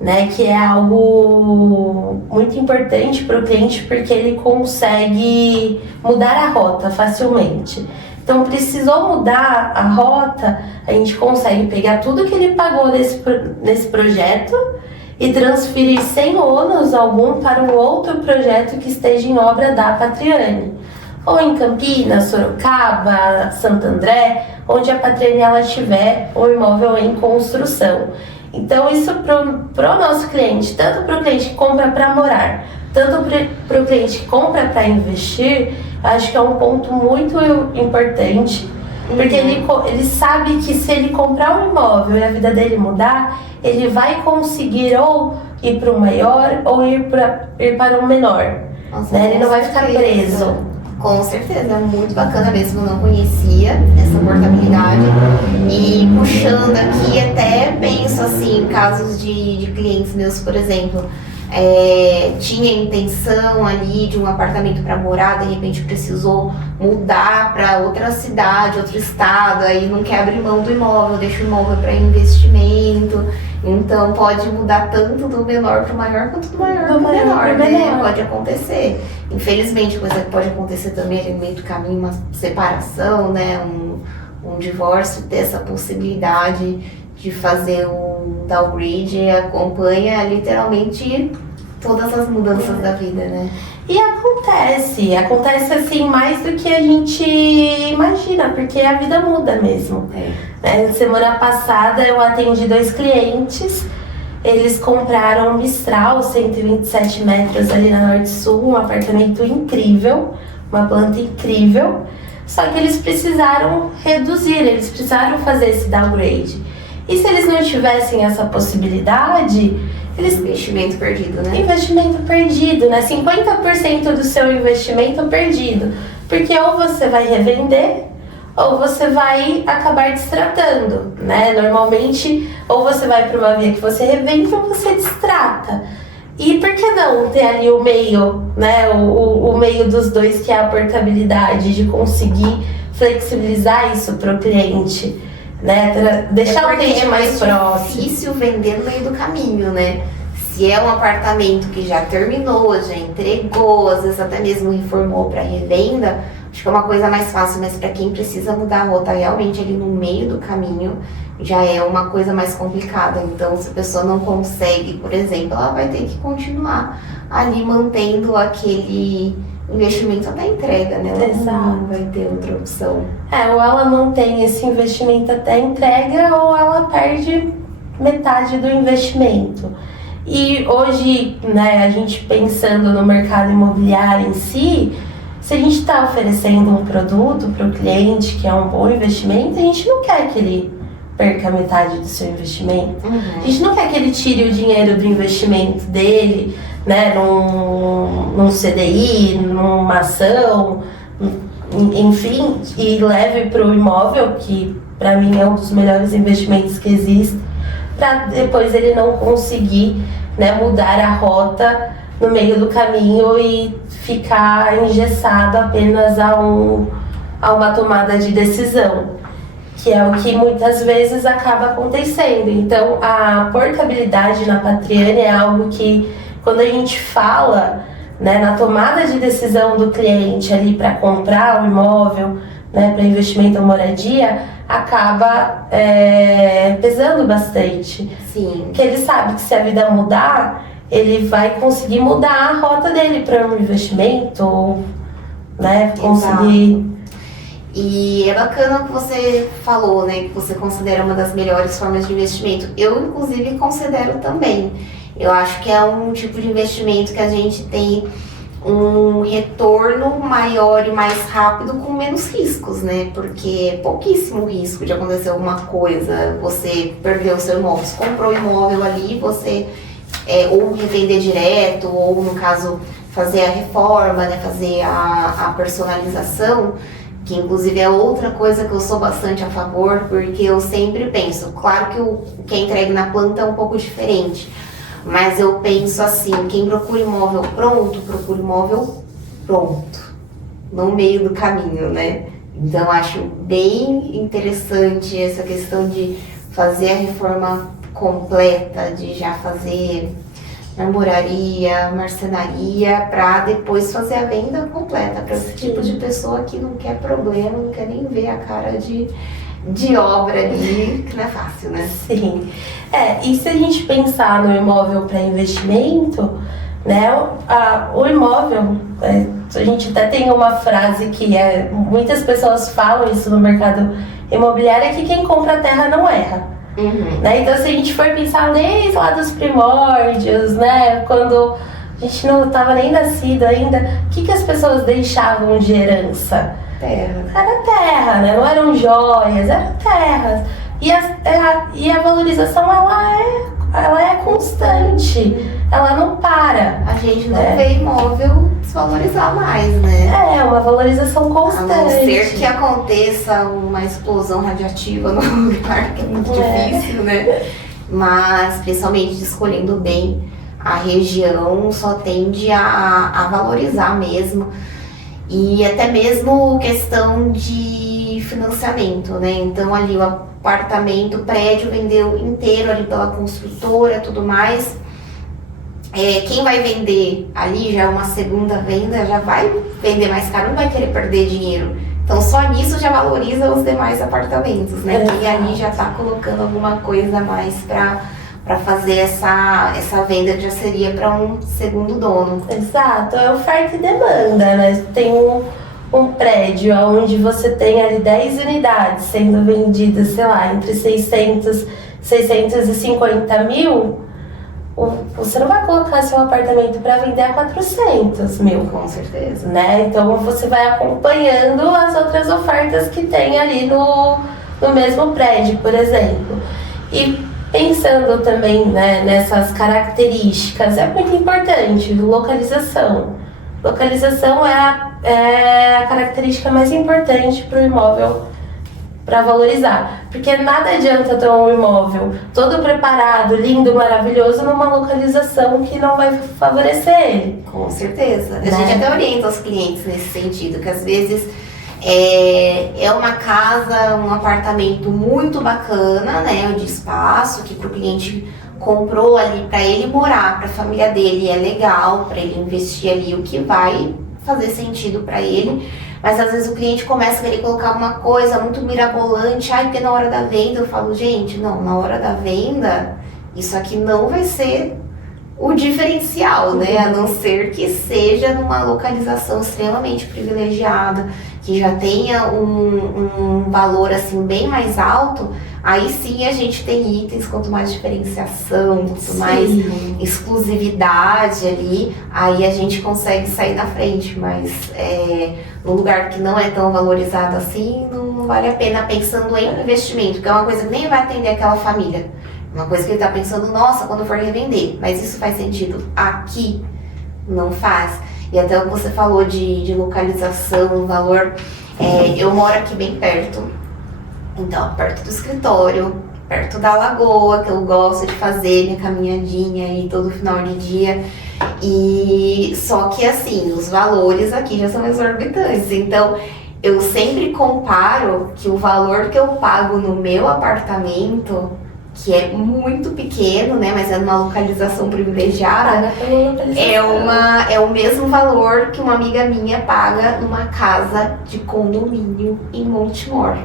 né? Que é algo muito importante para o cliente, porque ele consegue mudar a rota facilmente. Então, precisou mudar a rota, a gente consegue pegar tudo que ele pagou nesse projeto e transferir sem ônus algum para um outro projeto que esteja em obra da Patrine. Ou em Campinas, Sorocaba, Santo André, onde a Patrine ela tiver um imóvel em construção. Então, isso para o nosso cliente, tanto para o cliente que compra para morar, tanto para o cliente que compra para investir, acho que é um ponto muito importante, porque ele sabe que se ele comprar um imóvel e a vida dele mudar, ele vai conseguir ou ir para um maior ou ir para um menor. Nossa, né? Ele não vai ficar preso. Com certeza, é muito bacana mesmo, eu não conhecia essa portabilidade. E puxando aqui, até penso assim, casos de clientes meus, por exemplo, tinha intenção ali de um apartamento para morar, de repente precisou mudar para outra cidade, outro estado, aí não quer abrir mão do imóvel, deixa o imóvel para investimento. Então pode mudar tanto do menor para o maior quanto do maior para o menor, né? Pode acontecer. Infelizmente, coisa que pode acontecer também ali no meio do caminho, uma separação, né? Um divórcio, ter essa possibilidade de fazer um downgrade, acompanha literalmente todas as mudanças da vida, né? E acontece assim mais do que a gente imagina, porque a vida muda mesmo. Semana passada eu atendi 2 clientes, eles compraram um Mistral, 127 metros ali na Norte Sul, um apartamento incrível, uma planta incrível, só que eles precisaram reduzir, eles precisaram fazer esse downgrade. E se eles não tivessem essa possibilidade, investimento perdido, né? Investimento perdido, né? 50% do seu investimento perdido. Porque ou você vai revender, ou você vai acabar destratando, né? Normalmente, ou você vai para uma via que você revende, ou você destrata. E por que não ter ali o meio, né? O meio dos dois, que é a portabilidade, de conseguir flexibilizar isso para o cliente, né? Deixar o cliente mais próximo. É difícil vender no meio do caminho, né? Se é um apartamento que já terminou, já entregou, às vezes até mesmo informou para revenda, acho que é uma coisa mais fácil, mas para quem precisa mudar a rota realmente ali no meio do caminho, já é uma coisa mais complicada. Então, se a pessoa não consegue, por exemplo, ela vai ter que continuar ali mantendo aquele investimento até a entrega, né? Ela não vai ter outra opção. Ou ela mantém esse investimento até a entrega, ou ela perde metade do investimento. E hoje, né, a gente pensando no mercado imobiliário em si, se a gente está oferecendo um produto para o cliente que é um bom investimento, a gente não quer que ele perca metade do seu investimento. A gente não quer que ele tire o dinheiro do investimento dele, né, num CDI, numa ação, enfim, e leve para o imóvel, que para mim é um dos melhores investimentos que existe, para depois ele não conseguir, né, mudar a rota no meio do caminho e ficar engessado apenas a uma tomada de decisão, que é o que muitas vezes acaba acontecendo. Então, a portabilidade na Patriani é algo que, quando a gente fala, né, na tomada de decisão do cliente ali para comprar o imóvel, né, para investimento ou moradia, acaba pesando bastante. Sim. Porque ele sabe que se a vida mudar, ele vai conseguir mudar a rota dele para um investimento, ou, né, conseguir... E é bacana o que você falou, né, que você considera uma das melhores formas de investimento. Eu, inclusive, considero também. Eu acho que é um tipo de investimento que a gente tem um retorno maior e mais rápido com menos riscos, né? Porque é pouquíssimo risco de acontecer alguma coisa, você perdeu o seu imóvel, você comprou o imóvel ali, você ou revender direto, ou no caso fazer a reforma, né, fazer a personalização, que inclusive é outra coisa que eu sou bastante a favor, porque eu sempre penso, claro que o que é entregue na planta é um pouco diferente, mas eu penso assim, quem procura imóvel pronto, procura imóvel pronto, no meio do caminho, né? Então acho bem interessante essa questão de fazer a reforma completa, de já fazer marmoraria, marcenaria, para depois fazer a venda completa para esse tipo de pessoa que não quer problema, não quer nem ver a cara de obra ali, que não é fácil, né? Sim. E se a gente pensar no imóvel para investimento, né, o imóvel, a gente até tem uma frase que muitas pessoas falam isso no mercado imobiliário, é que quem compra a terra não erra. Né? Então, se a gente for pensar desde lá dos primórdios, né, quando a gente não estava nem nascido ainda, o que as pessoas deixavam de herança? Terra. Era terra, né? Não eram joias, eram terras. E a valorização, ela é constante, ela não para. A gente não vê imóvel desvalorizar mais, né? É uma valorização constante. A não ser que aconteça uma explosão radiativa no lugar, que é muito difícil, né? Mas, principalmente escolhendo bem a região, só tende a valorizar mesmo. E até mesmo questão de financiamento, né? Então, ali o apartamento, o prédio vendeu inteiro ali pela construtora e tudo mais. Quem vai vender ali já é uma segunda venda, já vai vender mais caro, não vai querer perder dinheiro. Então só nisso já valoriza os demais apartamentos, né? Quem ali já tá colocando alguma coisa a mais para fazer essa venda, que já seria para um segundo dono. Exato, é oferta e demanda, né? Tem um prédio onde você tem ali 10 unidades sendo vendidas, sei lá, entre 600 e 650 mil, você não vai colocar seu apartamento para vender a 400 mil. Com certeza. Né? Então você vai acompanhando as outras ofertas que tem ali no mesmo prédio, por exemplo. E pensando também, né, nessas características, é muito importante, localização. Localização é a característica mais importante para o imóvel para valorizar. Porque nada adianta ter um imóvel todo preparado, lindo, maravilhoso, numa localização que não vai favorecer ele. Com certeza. A Né? gente até orienta os clientes nesse sentido, que às vezes é uma casa, um apartamento muito bacana, né, de espaço, que pro cliente comprou ali para ele morar, para a família dele é legal, para ele investir ali o que vai fazer sentido para ele. Mas às vezes o cliente começa a querer colocar uma coisa muito mirabolante, porque na hora da venda eu falo, gente, não, na hora da venda isso aqui não vai ser o diferencial, né? A não ser que seja numa localização extremamente privilegiada, que já tenha um valor assim bem mais alto. Aí sim a gente tem itens, quanto mais diferenciação, quanto mais exclusividade ali, aí a gente consegue sair na frente, mas num lugar que não é tão valorizado assim, não vale a pena, pensando em investimento, que é uma coisa que nem vai atender aquela família. Uma coisa que ele está pensando, nossa, quando for revender, mas isso faz sentido aqui? Não faz. E até o que você falou de localização, valor, eu moro aqui bem perto, então perto do escritório, perto da lagoa, que eu gosto de fazer minha caminhadinha aí todo final de dia. E só que assim, os valores aqui já são exorbitantes, então eu sempre comparo que o valor que eu pago no meu apartamento, que é muito pequeno, né, mas é numa localização privilegiada, é o mesmo valor que uma amiga minha paga numa casa de condomínio em Montemor.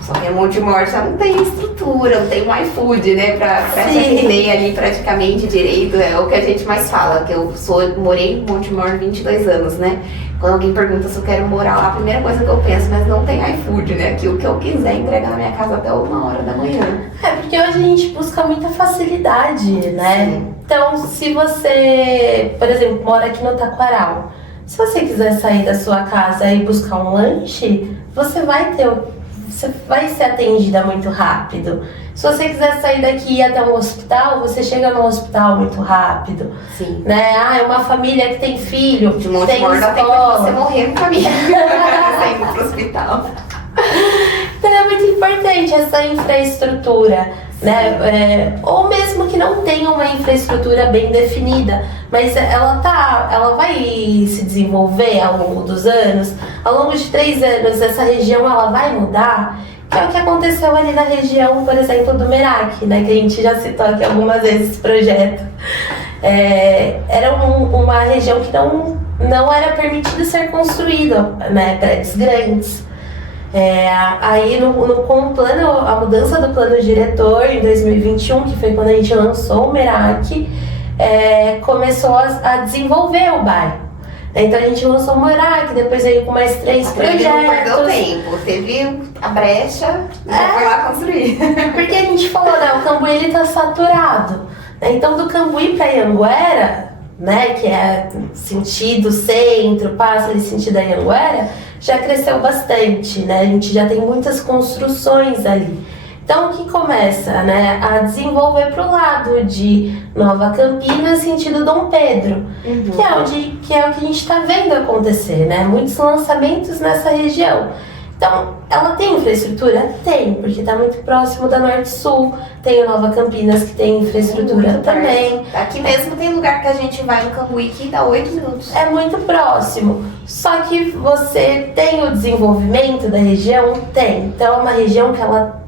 Só que em Montemor já não tem estrutura, não tem um iFood, né, pra te atender ali praticamente direito, é o que a gente mais fala, que eu morei em Montemor 22 anos, né. Quando alguém pergunta se eu quero morar lá, a primeira coisa que eu penso, mas não tem iFood, né? Que o que eu quiser entregar na minha casa até 1h da manhã. Porque hoje a gente busca muita facilidade, né? Sim. Então, se você, por exemplo, mora aqui no Taquaral, se você quiser sair da sua casa e buscar um lanche, você vai ser atendida muito rápido. Se você quiser sair daqui e ir até um hospital, você chega no hospital muito rápido. Sim. Né? É uma família que tem filho, De tem Montemor dá tempo de escola. você morrer no caminho, indo pro hospital. Então é muito importante essa infraestrutura, né? Ou mesmo que não tenha uma infraestrutura bem definida, mas ela vai se desenvolver ao longo dos anos. Ao longo de 3 anos, essa região ela vai mudar. Que é o que aconteceu ali na região, por exemplo, do Merak, né? Que a gente já citou aqui algumas vezes esse projeto. Era uma região que não era permitido ser construído, né? Prédios grandes. Aí com a mudança do plano diretor em 2021, que foi quando a gente lançou o Merak, começou a desenvolver o bairro. Então a gente lançou o Merak, depois veio com mais 3 projetos. Não perdeu tempo, teve a brecha e já foi lá construir. Porque a gente falou, né, o Cambuí ele tá saturado. Então do Cambuí para Anhanguera, né, que é sentido centro, passa ali sentido Anhanguera, já cresceu bastante, né? A gente já tem muitas construções ali. Então, o que começa, né, a desenvolver para o lado de Nova Campinas, sentido Dom Pedro, que é o que a gente está vendo acontecer, né? Muitos lançamentos nessa região. Então, ela tem infraestrutura? Tem, porque está muito próximo da Norte-Sul. Tem a Nova Campinas, que tem infraestrutura muito também. Perto. Aqui mesmo tem lugar que a gente vai no Cambuí que dá 8 minutos. É muito próximo. Só que você tem o desenvolvimento da região? Tem. Então, é uma região que ela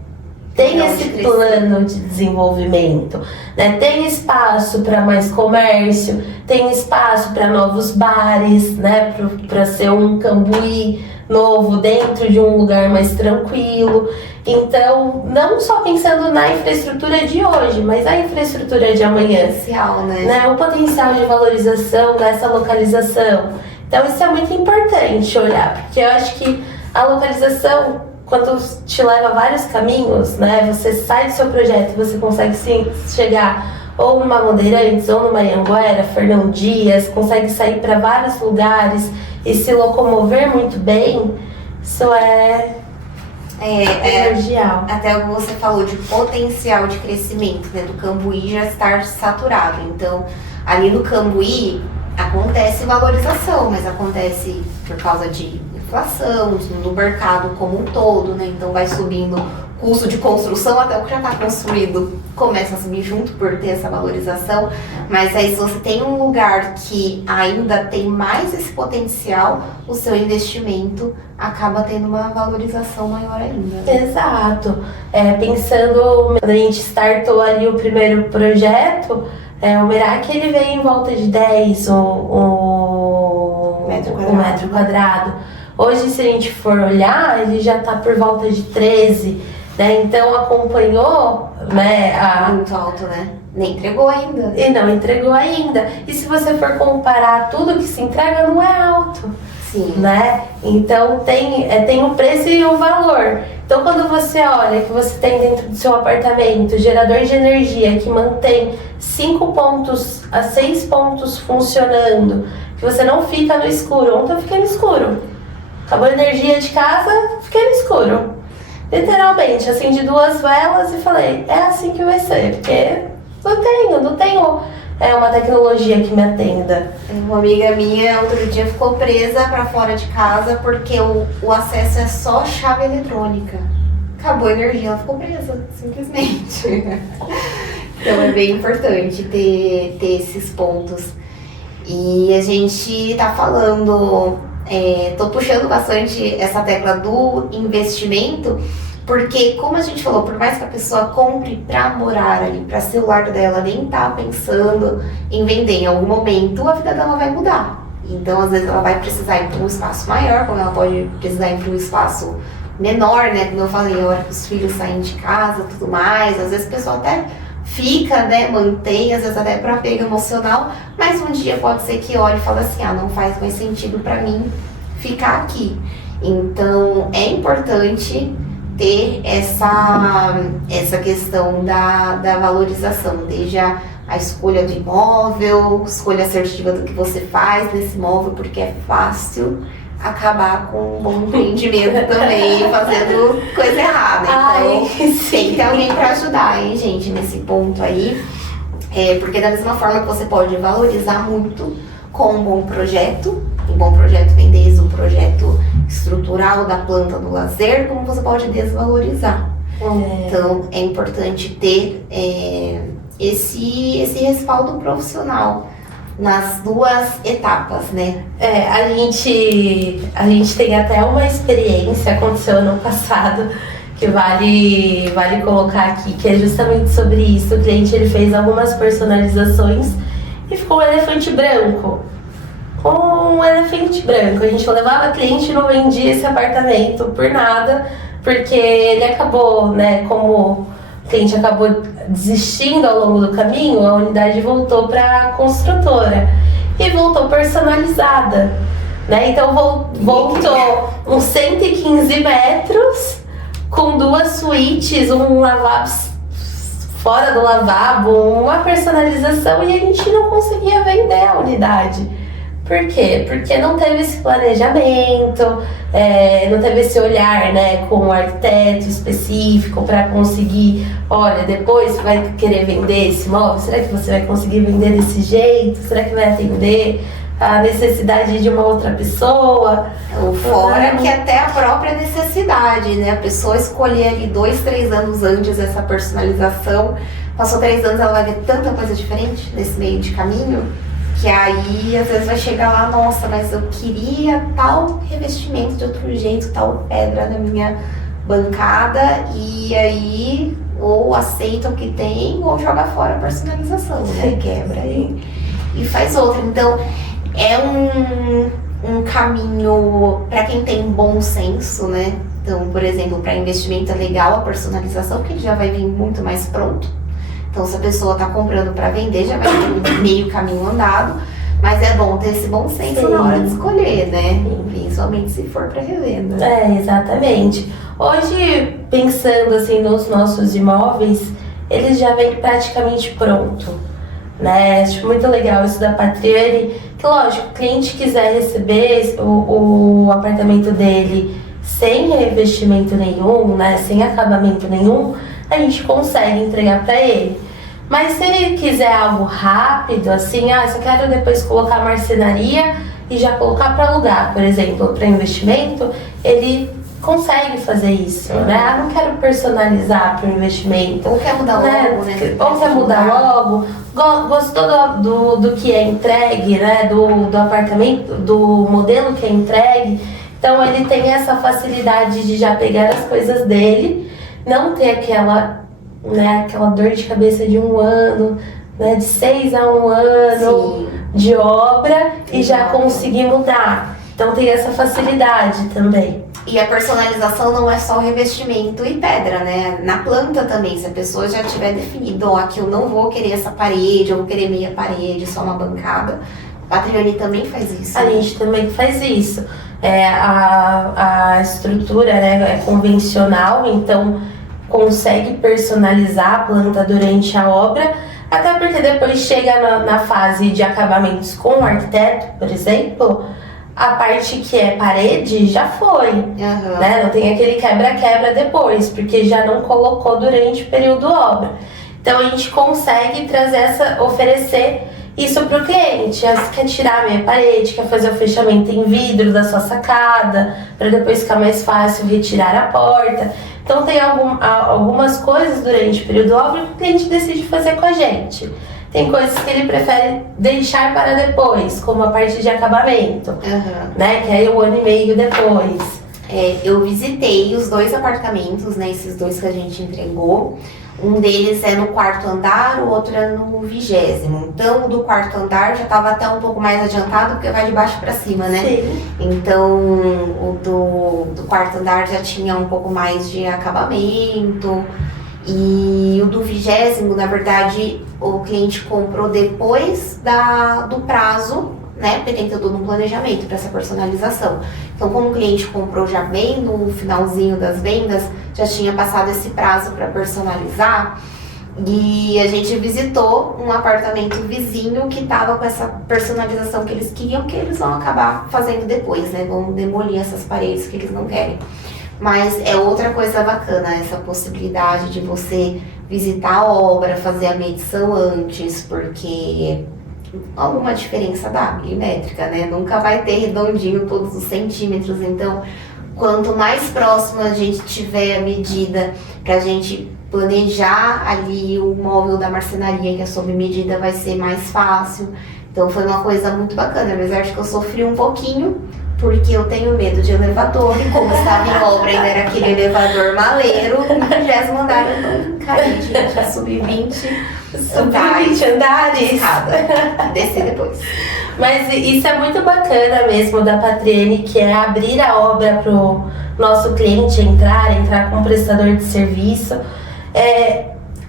tem esse plano de desenvolvimento, né? Tem espaço para mais comércio, tem espaço para novos bares, né? Para ser um Cambuí novo dentro de um lugar mais tranquilo. Então, não só pensando na infraestrutura de hoje, mas a infraestrutura de amanhã. Potencial, né? O potencial de valorização dessa localização. Então, isso é muito importante olhar, porque eu acho que a localização, quando te leva a vários caminhos, né? Você sai do seu projeto e você consegue sim chegar ou numa Bandeirantes, ou numa Anhanguera, Fernão Dias, consegue sair para vários lugares e se locomover muito bem, isso é primordial. Até o que você falou de potencial de crescimento, né? Do Cambuí já estar saturado. Então, ali no Cambuí acontece valorização, mas acontece por causa de inflação, no mercado como um todo, né? Então vai subindo custo de construção, até o que já está construído começa a subir junto por ter essa valorização. Mas aí se você tem um lugar que ainda tem mais esse potencial, o seu investimento acaba tendo uma valorização maior ainda. Né? Exato. Pensando, quando a gente startou ali o primeiro projeto, o Merak ele veio em volta de 10 o metro quadrado. Hoje, se a gente for olhar, ele já está por volta de 13, né? Então acompanhou, né? Muito alto, né? Nem entregou ainda. E não entregou ainda. E se você for comparar tudo que se entrega, não é alto. Sim. Né? Então tem o preço e o valor. Então quando você olha que você tem dentro do seu apartamento gerador de energia que mantém 5 pontos a 6 pontos funcionando, que você não fica no escuro. Ontem eu fiquei no escuro. Acabou a energia de casa, fiquei no escuro. Literalmente, acendi 2 velas e falei, é assim que vai ser, porque não tenho uma tecnologia que me atenda. Uma amiga minha outro dia ficou presa pra fora de casa porque o acesso é só chave eletrônica. Acabou a energia, ela ficou presa, simplesmente. Então é bem importante ter esses pontos. E a gente tá falando, tô puxando bastante essa tecla do investimento, porque, como a gente falou, por mais que a pessoa compre pra morar ali, pra ser o lar dela, nem tá pensando em vender, em algum momento a vida dela vai mudar. Então, às vezes, ela vai precisar ir para um espaço maior, como ela pode precisar ir para um espaço menor, né? Como eu falei, a hora que os filhos saem de casa, tudo mais. Às vezes, a pessoa até fica, né? Mantém, às vezes, até para apego emocional, mas um dia pode ser que olhe e fale assim, não faz mais sentido para mim ficar aqui. Então, é importante ter essa questão da valorização, desde a escolha do imóvel, escolha assertiva do que você faz nesse imóvel, porque é fácil acabar com um bom empreendimento também, fazendo coisa errada. Então, tem que ter alguém para ajudar, hein, gente, nesse ponto aí. Porque da mesma forma que você pode valorizar muito com um bom projeto, um bom projeto vem desde o projeto estrutural da planta do lazer, como você pode desvalorizar. Então, é importante ter esse respaldo profissional nas 2 etapas, né? A gente tem até uma experiência, aconteceu ano passado, que vale colocar aqui, que é justamente sobre isso. O cliente ele fez algumas personalizações e ficou um elefante branco. A gente levava cliente e não vendia esse apartamento por nada, porque ele acabou, né, como o cliente acabou desistindo ao longo do caminho, a unidade voltou para a construtora e voltou personalizada, né? Então voltou uns 115 metros com 2 suítes, um lavabo fora do lavabo, uma personalização, e a gente não conseguia vender a unidade. Por quê? Porque não teve esse planejamento, não teve esse olhar, né, com um arquiteto específico para conseguir, olha, depois você vai querer vender esse imóvel, será que você vai conseguir vender desse jeito? Será que vai atender a necessidade de uma outra pessoa? Fora que até a própria necessidade, né? A pessoa escolher ali 2, 3 anos antes essa personalização, passou 3 anos, ela vai ver tanta coisa diferente nesse meio de caminho, que aí às vezes vai chegar lá, nossa, mas eu queria tal revestimento de outro jeito, tal pedra na minha bancada, e aí ou aceita o que tem ou joga fora a personalização, né? Quebra e faz outra. Então é um caminho para quem tem bom senso, né? Então, por exemplo, para investimento é legal a personalização, porque ele já vai vir muito mais pronto. Então, se a pessoa está comprando para vender, já vai ter meio caminho andado, mas é bom ter esse bom senso na hora de escolher, né? Principalmente se for para revenda. Exatamente. Hoje, pensando assim nos nossos imóveis, eles já vêm praticamente pronto, né? Acho muito legal isso da Patriani, que lógico, o cliente quiser receber o apartamento dele sem revestimento nenhum, né? Sem acabamento nenhum, a gente consegue entregar para ele. Mas se ele quiser algo rápido, assim, se eu quero depois colocar marcenaria e já colocar para alugar, por exemplo, para investimento, ele consegue fazer isso, né? Não quero personalizar para o investimento. Ou quer mudar logo, né? Ou quer mudar logo. Gostou do que é entregue, né? Do apartamento, do modelo que é entregue. Então ele tem essa facilidade de já pegar as coisas dele, não ter aquela dor de cabeça de 1 ano, né? De 6 a 1 ano. Sim. De obra e já conseguir mudar. Então tem essa facilidade também. E a personalização não é só revestimento e pedra, né? Na planta também, se a pessoa já tiver definido, aqui eu não vou querer essa parede, eu vou querer meia parede, só uma bancada. A Patrione também faz isso. A gente também faz isso. A estrutura, né, é convencional, então consegue personalizar a planta durante a obra, até porque depois chega na fase de acabamentos com o arquiteto, por exemplo, a parte que é parede já foi, né? Não tem aquele quebra-quebra depois, porque já não colocou durante o período obra. Então a gente consegue oferecer isso para o cliente. Se quer tirar a meia parede, quer fazer o fechamento em vidro da sua sacada, para depois ficar mais fácil retirar a porta. Então tem algumas coisas durante o período obra que o cliente decide fazer com a gente. Tem coisas que ele prefere deixar para depois, como a parte de acabamento, né? Que é 1 ano e meio depois. Eu visitei os 2 apartamentos, né? Esses 2 que a gente entregou. Um deles é no 4º andar, o outro é no 20º. Então, o do 4º andar já estava até um pouco mais adiantado, porque vai de baixo para cima, né? Sim. Então, o do 4º andar já tinha um pouco mais de acabamento. E o do 20º, na verdade, o cliente comprou depois do prazo, né? Porque tem todo um planejamento para essa personalização. Então, como o cliente comprou já bem no finalzinho das vendas, já tinha passado esse prazo para personalizar. E a gente visitou um apartamento vizinho que estava com essa personalização que eles queriam, que eles vão acabar fazendo depois, né? Vão demolir essas paredes que eles não querem. Mas é outra coisa bacana, essa possibilidade de você visitar a obra, fazer a medição antes, porque alguma diferença dá, milimétrica, né? Nunca vai ter redondinho todos os centímetros, então quanto mais próximo a gente tiver a medida pra gente planejar ali o móvel da marcenaria que é sob medida, vai ser mais fácil. Então foi uma coisa muito bacana, apesar de que eu sofri um pouquinho, porque eu tenho medo de elevador, e como estava em obra ainda era aquele elevador maleiro, o 20º andar eu não caí, gente, a sub-20 andares. Descer depois. Mas isso é muito bacana mesmo da Patriene, que é abrir a obra para o nosso cliente entrar com um prestador de serviço.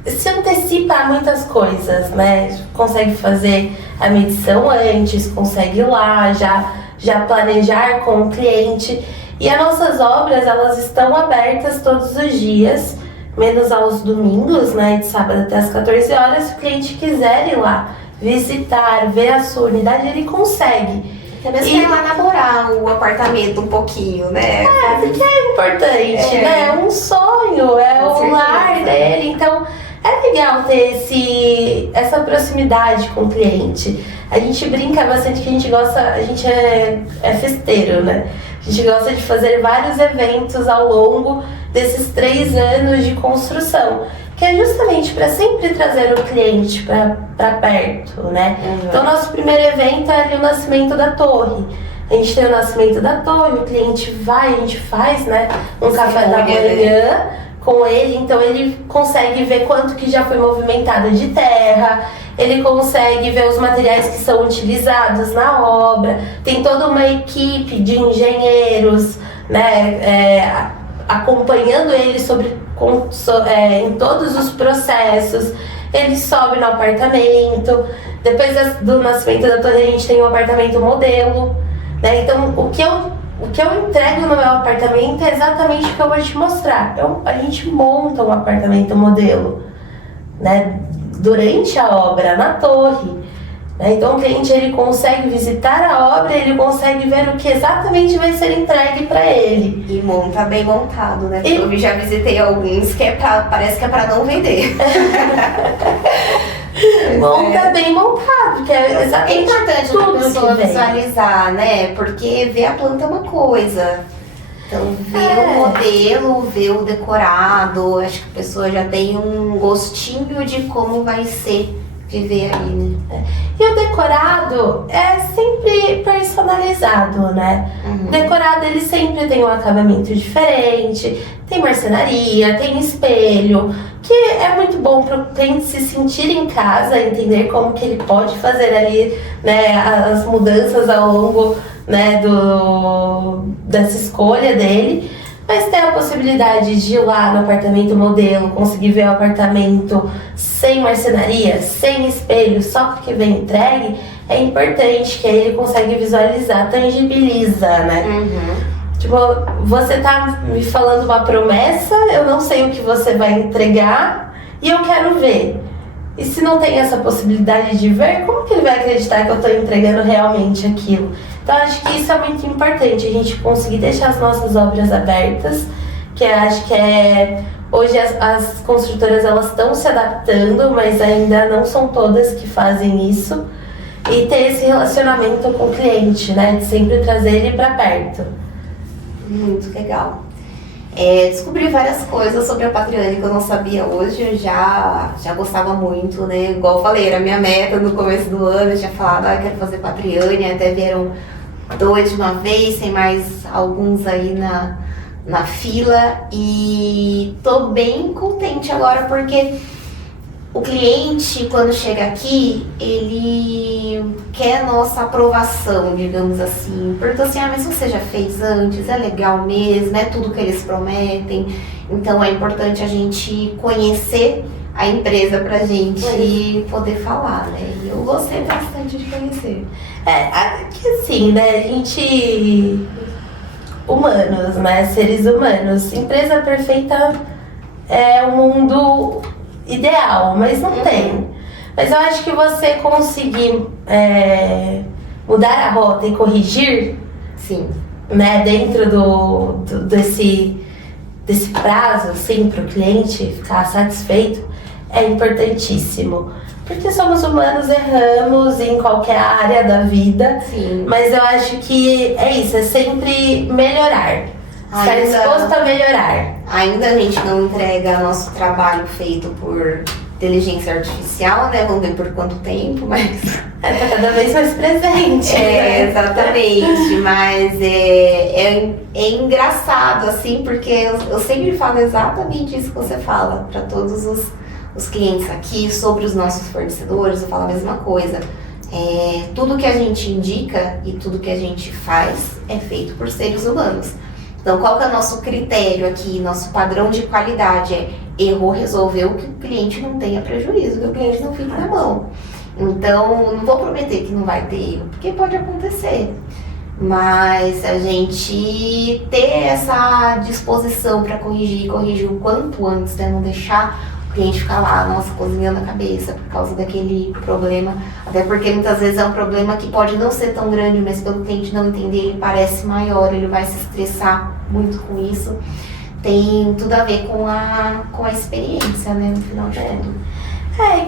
Se antecipa a muitas coisas, né? Consegue fazer a medição antes, consegue ir lá, já planejar com o cliente. E as nossas obras, elas estão abertas todos os dias, menos aos domingos, né? De sábado até as 14 horas. Se o cliente quiser ir lá visitar, ver a sua unidade, ele consegue. Até mesmo ir lá namorar o apartamento um pouquinho, né? Porque é importante, né? É um sonho, é o lar dele. Então, é legal ter essa proximidade com o cliente. A gente brinca bastante que a gente é festeiro, né? A gente gosta de fazer vários eventos ao longo desses 3 anos de construção, que é justamente para sempre trazer o cliente para perto, né? Então, nosso primeiro evento é ali o nascimento da torre. A gente tem o nascimento da torre, o cliente vai, a gente faz, né, um café da manhã com ele, então ele consegue ver quanto que já foi movimentado de terra, ele consegue ver os materiais que são utilizados na obra, tem toda uma equipe de engenheiros, né, acompanhando ele em todos os processos. Ele sobe no apartamento, depois do nascimento da torre a gente tem um apartamento modelo, né? Então o que eu entrego no meu apartamento é exatamente o que eu vou te mostrar. A gente monta um apartamento modelo, né, durante a obra, na torre. Então o cliente ele consegue visitar a obra, ele consegue ver o que exatamente vai ser entregue para ele. E monta bem montado, né? Eu já visitei alguns que parece que é para não vender. monta bem montado, porque é exatamente importante tudo a pessoa que vem. visualizar, né? Porque ver a planta é uma coisa. Então, ver o modelo, ver o decorado, acho que a pessoa já tem um gostinho de como vai ser viver ali, né? E o decorado é sempre personalizado, né? O decorado, ele sempre tem um acabamento diferente, tem marcenaria, tem espelho, que é muito bom para o cliente se sentir em casa, entender como que ele pode fazer ali, né, as mudanças ao longo, né, dessa escolha dele, mas ter a possibilidade de ir lá no apartamento modelo, conseguir ver o apartamento sem marcenaria, sem espelho, só porque vem entregue, é importante, que aí ele consegue visualizar, tangibiliza, né? Tipo, você tá me falando uma promessa, eu não sei o que você vai entregar e eu quero ver. E se não tem essa possibilidade de ver, como que ele vai acreditar que eu tô entregando realmente aquilo? Então, acho que isso é muito importante, a gente conseguir deixar as nossas obras abertas, que eu acho que hoje as construtoras, elas estão se adaptando, mas ainda não são todas que fazem isso. E ter esse relacionamento com o cliente, né? De sempre trazer ele para perto. Muito legal. Descobri várias coisas sobre a Patriane que eu não sabia hoje, eu já gostava muito, né? Igual eu falei, era minha meta no começo do ano, eu tinha falado, eu quero fazer Patriane, até vieram 2 de uma vez, tem mais alguns aí na fila, e tô bem contente agora porque o cliente, quando chega aqui, ele quer a nossa aprovação, digamos assim. Pergunta assim, mas você já fez antes? É legal mesmo? É tudo que eles prometem? Então é importante a gente conhecer a empresa pra gente poder falar, né? E eu gostei bastante de conhecer. Que assim, né? A gente... Humanos, né? Seres humanos. Empresa perfeita é um mundo ideal, mas não tem. Mas eu acho que você conseguir mudar a rota e corrigir, sim, né, dentro desse prazo, assim, para o cliente ficar satisfeito, é importantíssimo. Porque somos humanos, erramos em qualquer área da vida, sim, mas eu acho que é isso, é sempre melhorar. Estar disposto a melhorar. Ainda a gente não entrega nosso trabalho feito por inteligência artificial, né? Vamos ver por quanto tempo, mas... Tá cada vez mais presente. Exatamente. Mas é engraçado, assim, porque eu sempre falo exatamente isso que você fala para todos os clientes aqui, sobre os nossos fornecedores, eu falo a mesma coisa. Tudo que a gente indica e tudo que a gente faz é feito por seres humanos. Então, qual que é o nosso critério aqui, nosso padrão de qualidade? Errou, resolveu, que o cliente não tenha prejuízo, que o cliente não fique na mão. Então, não vou prometer que não vai ter erro, porque pode acontecer. Mas a gente ter essa disposição para corrigir o quanto antes, né? Não deixar o cliente ficar lá, nossa, cozinhando a cabeça por causa daquele problema. Até porque muitas vezes é um problema que pode não ser tão grande, mas pelo cliente não entender, ele parece maior, ele vai se estressar muito com isso. Tem tudo a ver com a experiência, né, no final de tudo.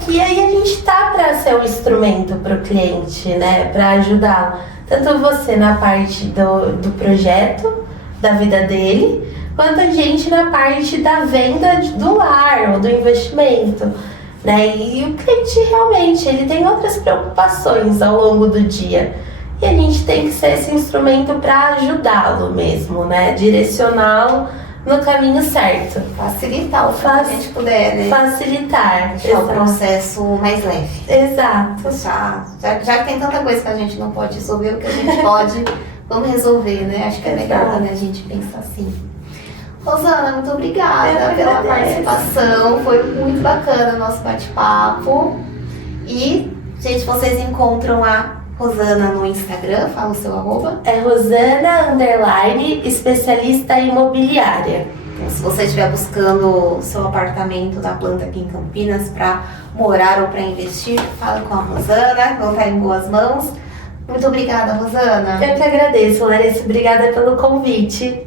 Que aí a gente tá para ser um instrumento para o cliente, né, para ajudá-lo. Tanto você na parte do projeto, da vida dele, quanto a gente na parte da venda do lar ou do investimento, né? E o cliente realmente, ele tem outras preocupações ao longo do dia. E a gente tem que ser esse instrumento para ajudá-lo mesmo, né? Direcioná-lo no caminho certo. Facilitar o que a gente puder, né? Facilitar. Deixar o processo mais leve. Exato. Já que tem tanta coisa que a gente não pode resolver, o que a gente pode, vamos resolver, né? Acho que é melhor, né, a gente pensar assim. Rosana, muito obrigada pela participação. Foi muito bacana o nosso bate-papo. E, gente, vocês encontram a Rosana no Instagram, fala o seu @. É Rosana _ especialista imobiliária. Então, se você estiver buscando o seu apartamento da planta aqui em Campinas para morar ou para investir, fala com a Rosana, vão estar em boas mãos. Muito obrigada, Rosana. Eu que agradeço, Larissa. Obrigada pelo convite.